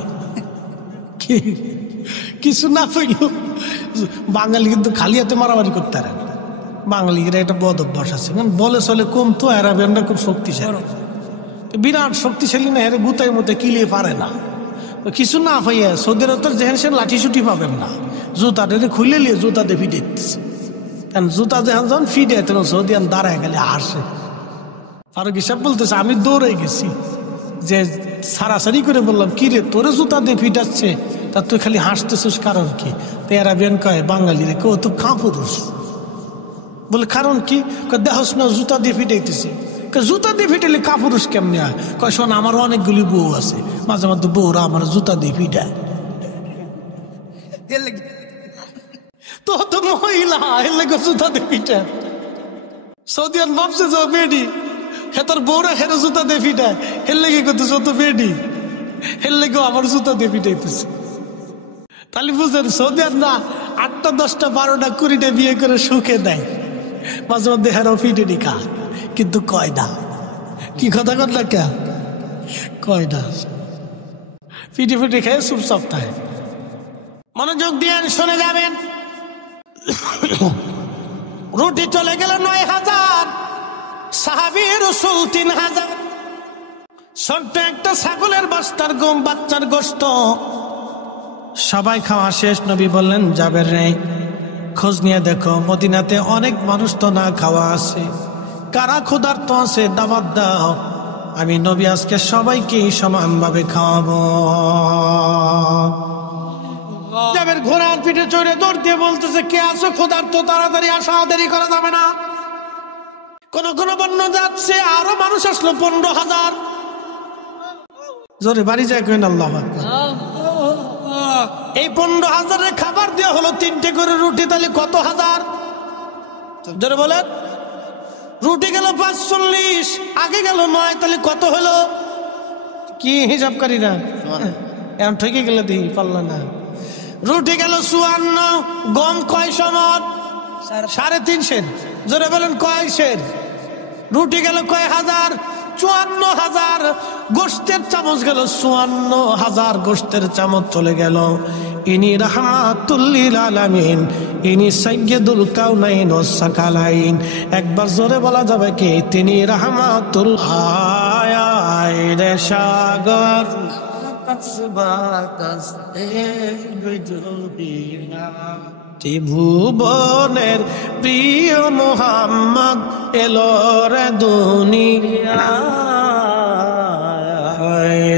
কিছু না পাইল। বাঙালি কিন্তু খালি হাতে মারামারি করতে পারে না, বাঙালিদের একটা বদ অভ্যাস আছে, বলে চলে কম, তো আরাবিয়ানরা খুব শক্তিশালী, বিরাট শক্তিশালী না, এর গুতাই মতে কিলিয়ে পারে না। কিছু না হইয়া সৌদি আরব যেহেন সে লাঠি সুটি পাবেন না, জুতাটা খুলে নিয়ে জুতা দিয়ে ফিটে দিচ্ছে। কারণ জুতা যেখান যখন ফিটে তখন সৌদিয়ান দাঁড়ায় গেলে হাসে। ফারুকী সাহেব বলতেছে আমি দৌড়ে গেছি, যে সারাসারি করে বললাম কি রে তোরে জুতা দিয়ে ফিটাচ্ছে, তা তুই খালি হাসতেছিস কারণ কি? তো আরাবিয়ান কয় বাঙালি রে, কেউ তো কাপুরুষ। বলে কারণ কি? দেহস না জুতা দিয়ে ফিটাইতেছে। জুতা দিয়ে ফিটাইলে কাপুরুষ কেমনি হয়? কয় শোন, আমার অনেকগুলি বউ আছে, মাঝে মাঝে বউরা আমার জুতা দিয়ে ফিটায়। তো তো মহিলা এর লেগে জুতা দিয়ে ফিটায়। সৌদিয়ান ভাবছে যে বেডি, হে তোর বউরা হেরে জুতা দিয়ে ফিটায়, এর লেগে করতেছে তো বেডি, এর লেগেও আমার জুতা দিয়ে ফিটাইতেছে। তাহলে বুঝেন সৌদিয়ান না 8টা 10টা 12টা 20টা বিয়ে করে সুখে দেয়, মাঝে মধ্যে হেরাও ফিটে নি খা, কিন্তু কয় না। কি কথা কর না কে কয় না, ফিটে ফিটে খেয়ে চুপ সপ্তাহে। মনোযোগ দিয়ে শুনে যাবেন। রুটি চলে গেল 9,000, সাহাবী রাসূল 3,000, ছোট্ট একটা ছাগলের বাচ্চার গোশত সবাই খাওয়া শেষ। নবী বললেন, জাবের রে, খোঁজ নিয়ে দেখো মদিনাতে অনেক মানুষ তো না খাওয়া আছে, কারা ক্ষুধার্ত আছে দাওয়াত দাও, আমি নবী আজকে সবাইকে সমানভাবে খাওয়াবো। জাবের ঘোড়ার পিঠে চড়ে দৌড় দিয়ে বলতেছে, কে আছো ক্ষুধার্ত, তাড়াতাড়ি আসো, দেরি করা যাবে না। কোন কোন বর্ণনা যাচ্ছে আরো মানুষ আসলো 15,000। জোরে বাড়ি যায় কেন আল্লাহু আকবার। এই 15,000 খাবার দেওয়া হলো 3টে করে রুটি, তাহলে কত হাজার? জোরে বলেন। রুটি গেল 45, আগে গেল 9, তাহলে কত হলো? কি হিসাবকারী না এখন ঠকে গেলে দিই পারল না। রুটি গেল 54, গম কয় সমান? 350। জোরে বলেন কয় সের? রুটি গেল কয় হাজার? 54,000। গোশতের চামচ গেল 54,000, গোশতের চামচ চলে গেল। ইনি রাহমাতুল লিল আলামিন, ইনি সাইয়্যিদুল কাউনাইন ওয়াস সাকালাইন। একবার জোরে বলা যাবে কি? তিনি রাহমাতুল আয়ায়ে সাগর ত্রিভুবনের প্রিয় মোহাম্মদ এলো রে দুনিয়ায়,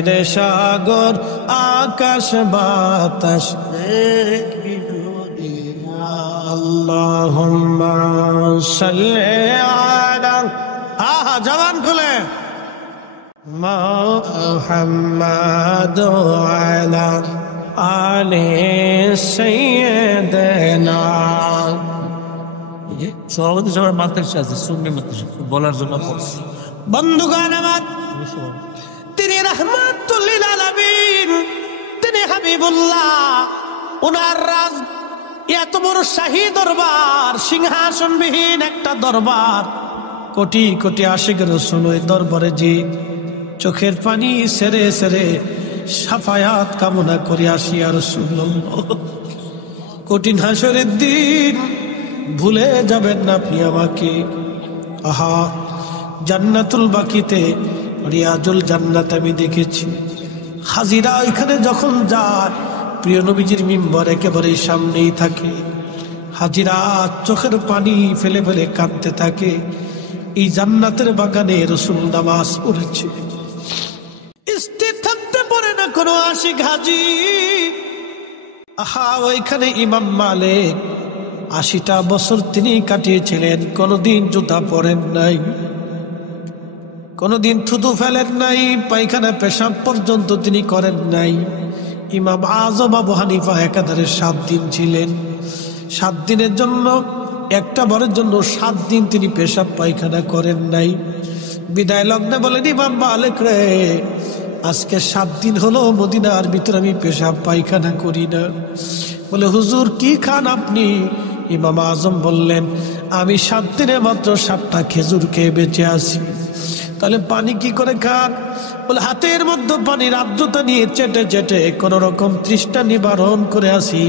রে সাগর আকাশ বাতাস আল্লাহুম্মা সাল্লি আলা, আহা জবান খুলে, মুহাম্মাদ আলা আলে সাইয়্যিদিনা। সভাপতি সবার মাদ্রাসা আছে, সুন্নি মাদ্রাসা, বলার জন্য বলছি। বন্ধুগণ আমার, তিনি রাহমাতুল লিল আলামিন, তিনি হাবিবুল্লাহ। ওনার রাজ এত বড় শাহী দরবার, সিংহাসনবিহীন একটা দরবার, কোটি কোটি আশিক রাসূল ওই দরবারে যে চোখের পানি সেরে সেরে সাফায়াত কামনা করে আসি। আর রাসূলুল্লাহ, কঠিন হাসরের দিন ভুলে যাবেন না আপনি আমাকে। আহা, জান্নাতুল বাকিতে রিয়াজুল জান্নাত আমি দেখেছি। হাজিরা ওইখানে যখন যায়, প্রিয় নবীজির মিম্বর একেবারে সামনেই থাকে। হাজিরা চোখের পানি ফেলে ফেলে কাঁদতে থাকে। এই জান্নাতের বাগানে রাসূল নামাজ পড়েছে, স্থির থাকতে পারে না কোনো আশিক হাজি। আহা, ওইখানে ইমাম মালিক 80টা বছর তিনি কাটিয়েছিলেন, কোনদিন জুতা পরেন নাই, কোনদিন থুতু ফেলেন নাই, পায়খানা পেশাব পর্যন্ত তিনি করেন নাই। ইমাম আজম আবু হানিফা একাধারে 7 দিন ছিলেন। 7 দিনের জন্য, একটা বারের জন্য 7 দিন তিনি পেশাব পায়খানা করেন নাই। বিদায় লগ্নে বলেন, ইমাম মালিক রে, আজকে 7 দিন হলো মদিনার ভিতরে আমি পেশাব পায়খানা করি না। বলে, হুজুর কি খান আপনি? ইমাম আজম বললেন, আমি 7 দিনে মাত্র 7টা খেজুর খেয়ে বেঁচে আছি। তাহলে পানি কি করে খান? বলে, হাতের মধ্যে পানির আর্দ্রতা নিয়ে চেটে চেটে কোন রকম তৃষ্ণা নিবারণ করে আসি।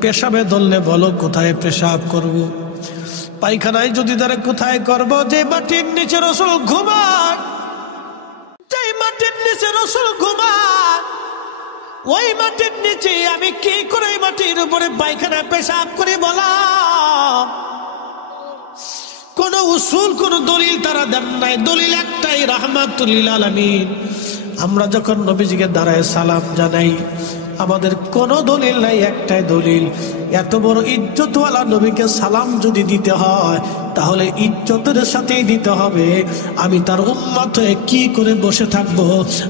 পেশাবে ধরলে বলো কোথায় পেশাব করব? পায়খানায় যদি ধরে কোথায় করব? যে মাটির নিচে রাসূল ঘুমায়, যে মাটির নিচে রাসূল ঘুমায়, ওই মাটির নিচে আমি কি করে মাটির উপরে পায়খানা পেশাব করি? বলা কোন উসুল, কোন দলিল তারা দেন নাই। দলিল একটাই, রাহমাতুল লিল আলামিন। আমরা যখন নবীজিকে দাঁড়ায় সালাম জানাই, আমাদের কোনো দলিল নাই, একটাই দলিল। এত বড় ইজ্জতওয়ালা নবীকে সালাম যদি দিতে হয়, তাহলে ইজ্জতের সাথেই দিতে হবে। আমি তার উম্মত হয়ে কি করে বসে থাকবো?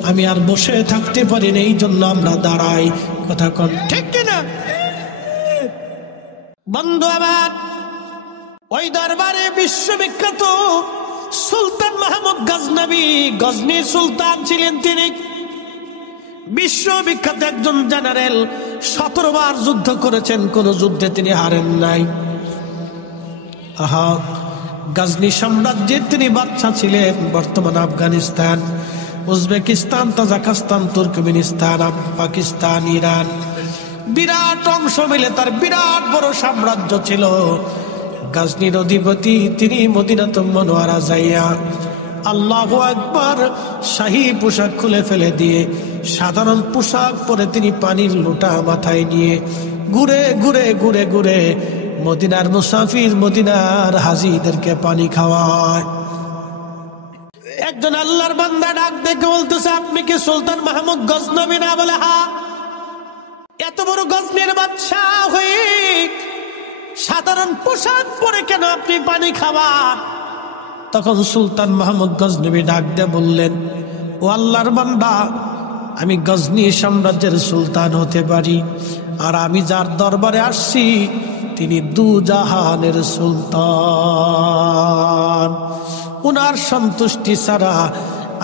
আমি আর বসে থাকতে পারি না, এই জন্য আমরা দাঁড়াই। কথা কন ঠিক কিনা? বন্ধু আমার, ওই দরবারে বিশ্ববিখ্যাত সুলতান মাহমুদ গজনবী, গজনীর সুলতান ছিলেন তিনি। বিশ্ববিখ্যাত একজন জেনারেল, 17 বার যুদ্ধ করেছেন, কোন যুদ্ধে তিনি হারেন নাই। আহা, গজনী সাম্রাজ্যের তিনি বাদশা ছিলেন। বর্তমান Afghanistan, Uzbekistan, Tajikistan, Turkmenistan, Pakistan, Iran, বিরাট অংশ মিলে তার বিরাট বড় সাম্রাজ্য ছিল। গজনীর অধিপতি তিনি মদিনাতুল মুনাওয়ারা যাইয়া আল্লাহু আকবার। শাহী পোশাক খুলে ফেলে দিয়ে সাধারণ পোশাক পরে তিনি পানির লোটা মাথায় নিয়ে ঘুরে ঘুরে ঘুরে ঘুরে মদিনার মুসাফির, মদিনার হাজীদেরকে পানি খাওয়ায়। একজন আল্লাহর বান্দা ডাক দেখে বলতেছে, আপনি কি সুলতান মাহমুদ গজনবী না? বলে হ্যাঁ। এত বড় গজনীর বাদশাহ হয়ে সাধারণ পোশাক পরে কেন আপনি পানি খাবার? তখন সুলতান মাহমুদ গজনবী ডাক দিয়ে বললেন, ও আল্লাহর বান্দা, আমি গজনী সাম্রাজ্যের সুলতান হতে পারি, আর আমি যার দরবারে আসছি তিনি দুজাহানের সুলতান। উনার সন্তুষ্টি ছাড়া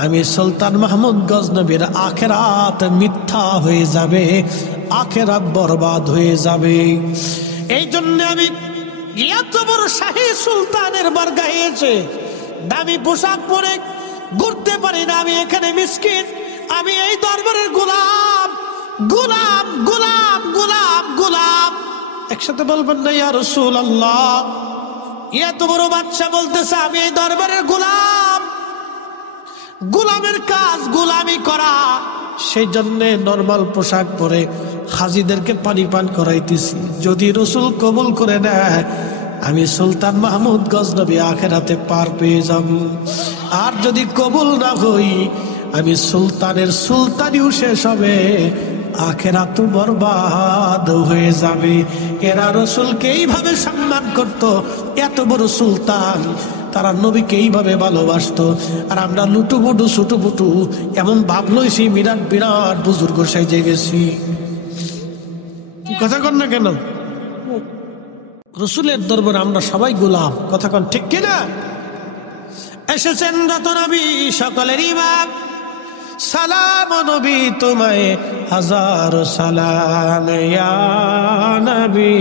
আমি সুলতান মাহমুদ গজনবীর আখেরাত মিথ্যা হয়ে যাবে, আখেরাত বরবাদ হয়ে যাবে। এই জন্য আমি এত বড় শাহী সুলতানের বরগাহে এসে দামি পোশাক পরে ঘুরতে পারি না। আমি এখানে মিসকিন, আমি এই দরবারের গোলাম, গোলাম গোলাম গোলাম গোলাম। একসাথে বলবেন না ইয়া রাসূলুল্লাহ? এত বড় বাদশা বলতেছে আমি এই দরবারের গোলাম, গোলামের কাজ গোলামি করা। সেই জন্য নরমাল পোশাক পরে হাজীদেরকে পানি পান করাইতেছি। যদি রাসূল কবুল করে নেয়, আমি সুলতান মাহমুদ গজনবী আখেরাতে পার পেয়ে যাব। আর যদি কবুল না হই, আমি সুলতানের সুলতানিও শেষ হবে, আখেরাত বরবাদ হয়ে যাবে। এরা রাসূলকে এইভাবে সম্মান করত। এত বড় সুলতান, তারা নবীকে এইভাবে ভালোবাসতো। আর আমরা লুটুপুটু ছুটুপুটু এমন ভাব লইছি বিরাট বিরাট বুজুর্গ সাইজে গেছি। কথা কন না কেন? রাসূলের দরবারে আমরা সবাই গোলাম। কথা কন ঠিক কিনা? এসেছেন রত নবী সকলের ইমাম, সালাম নবী তোমায় হাজার সালাম ইয়া নবী।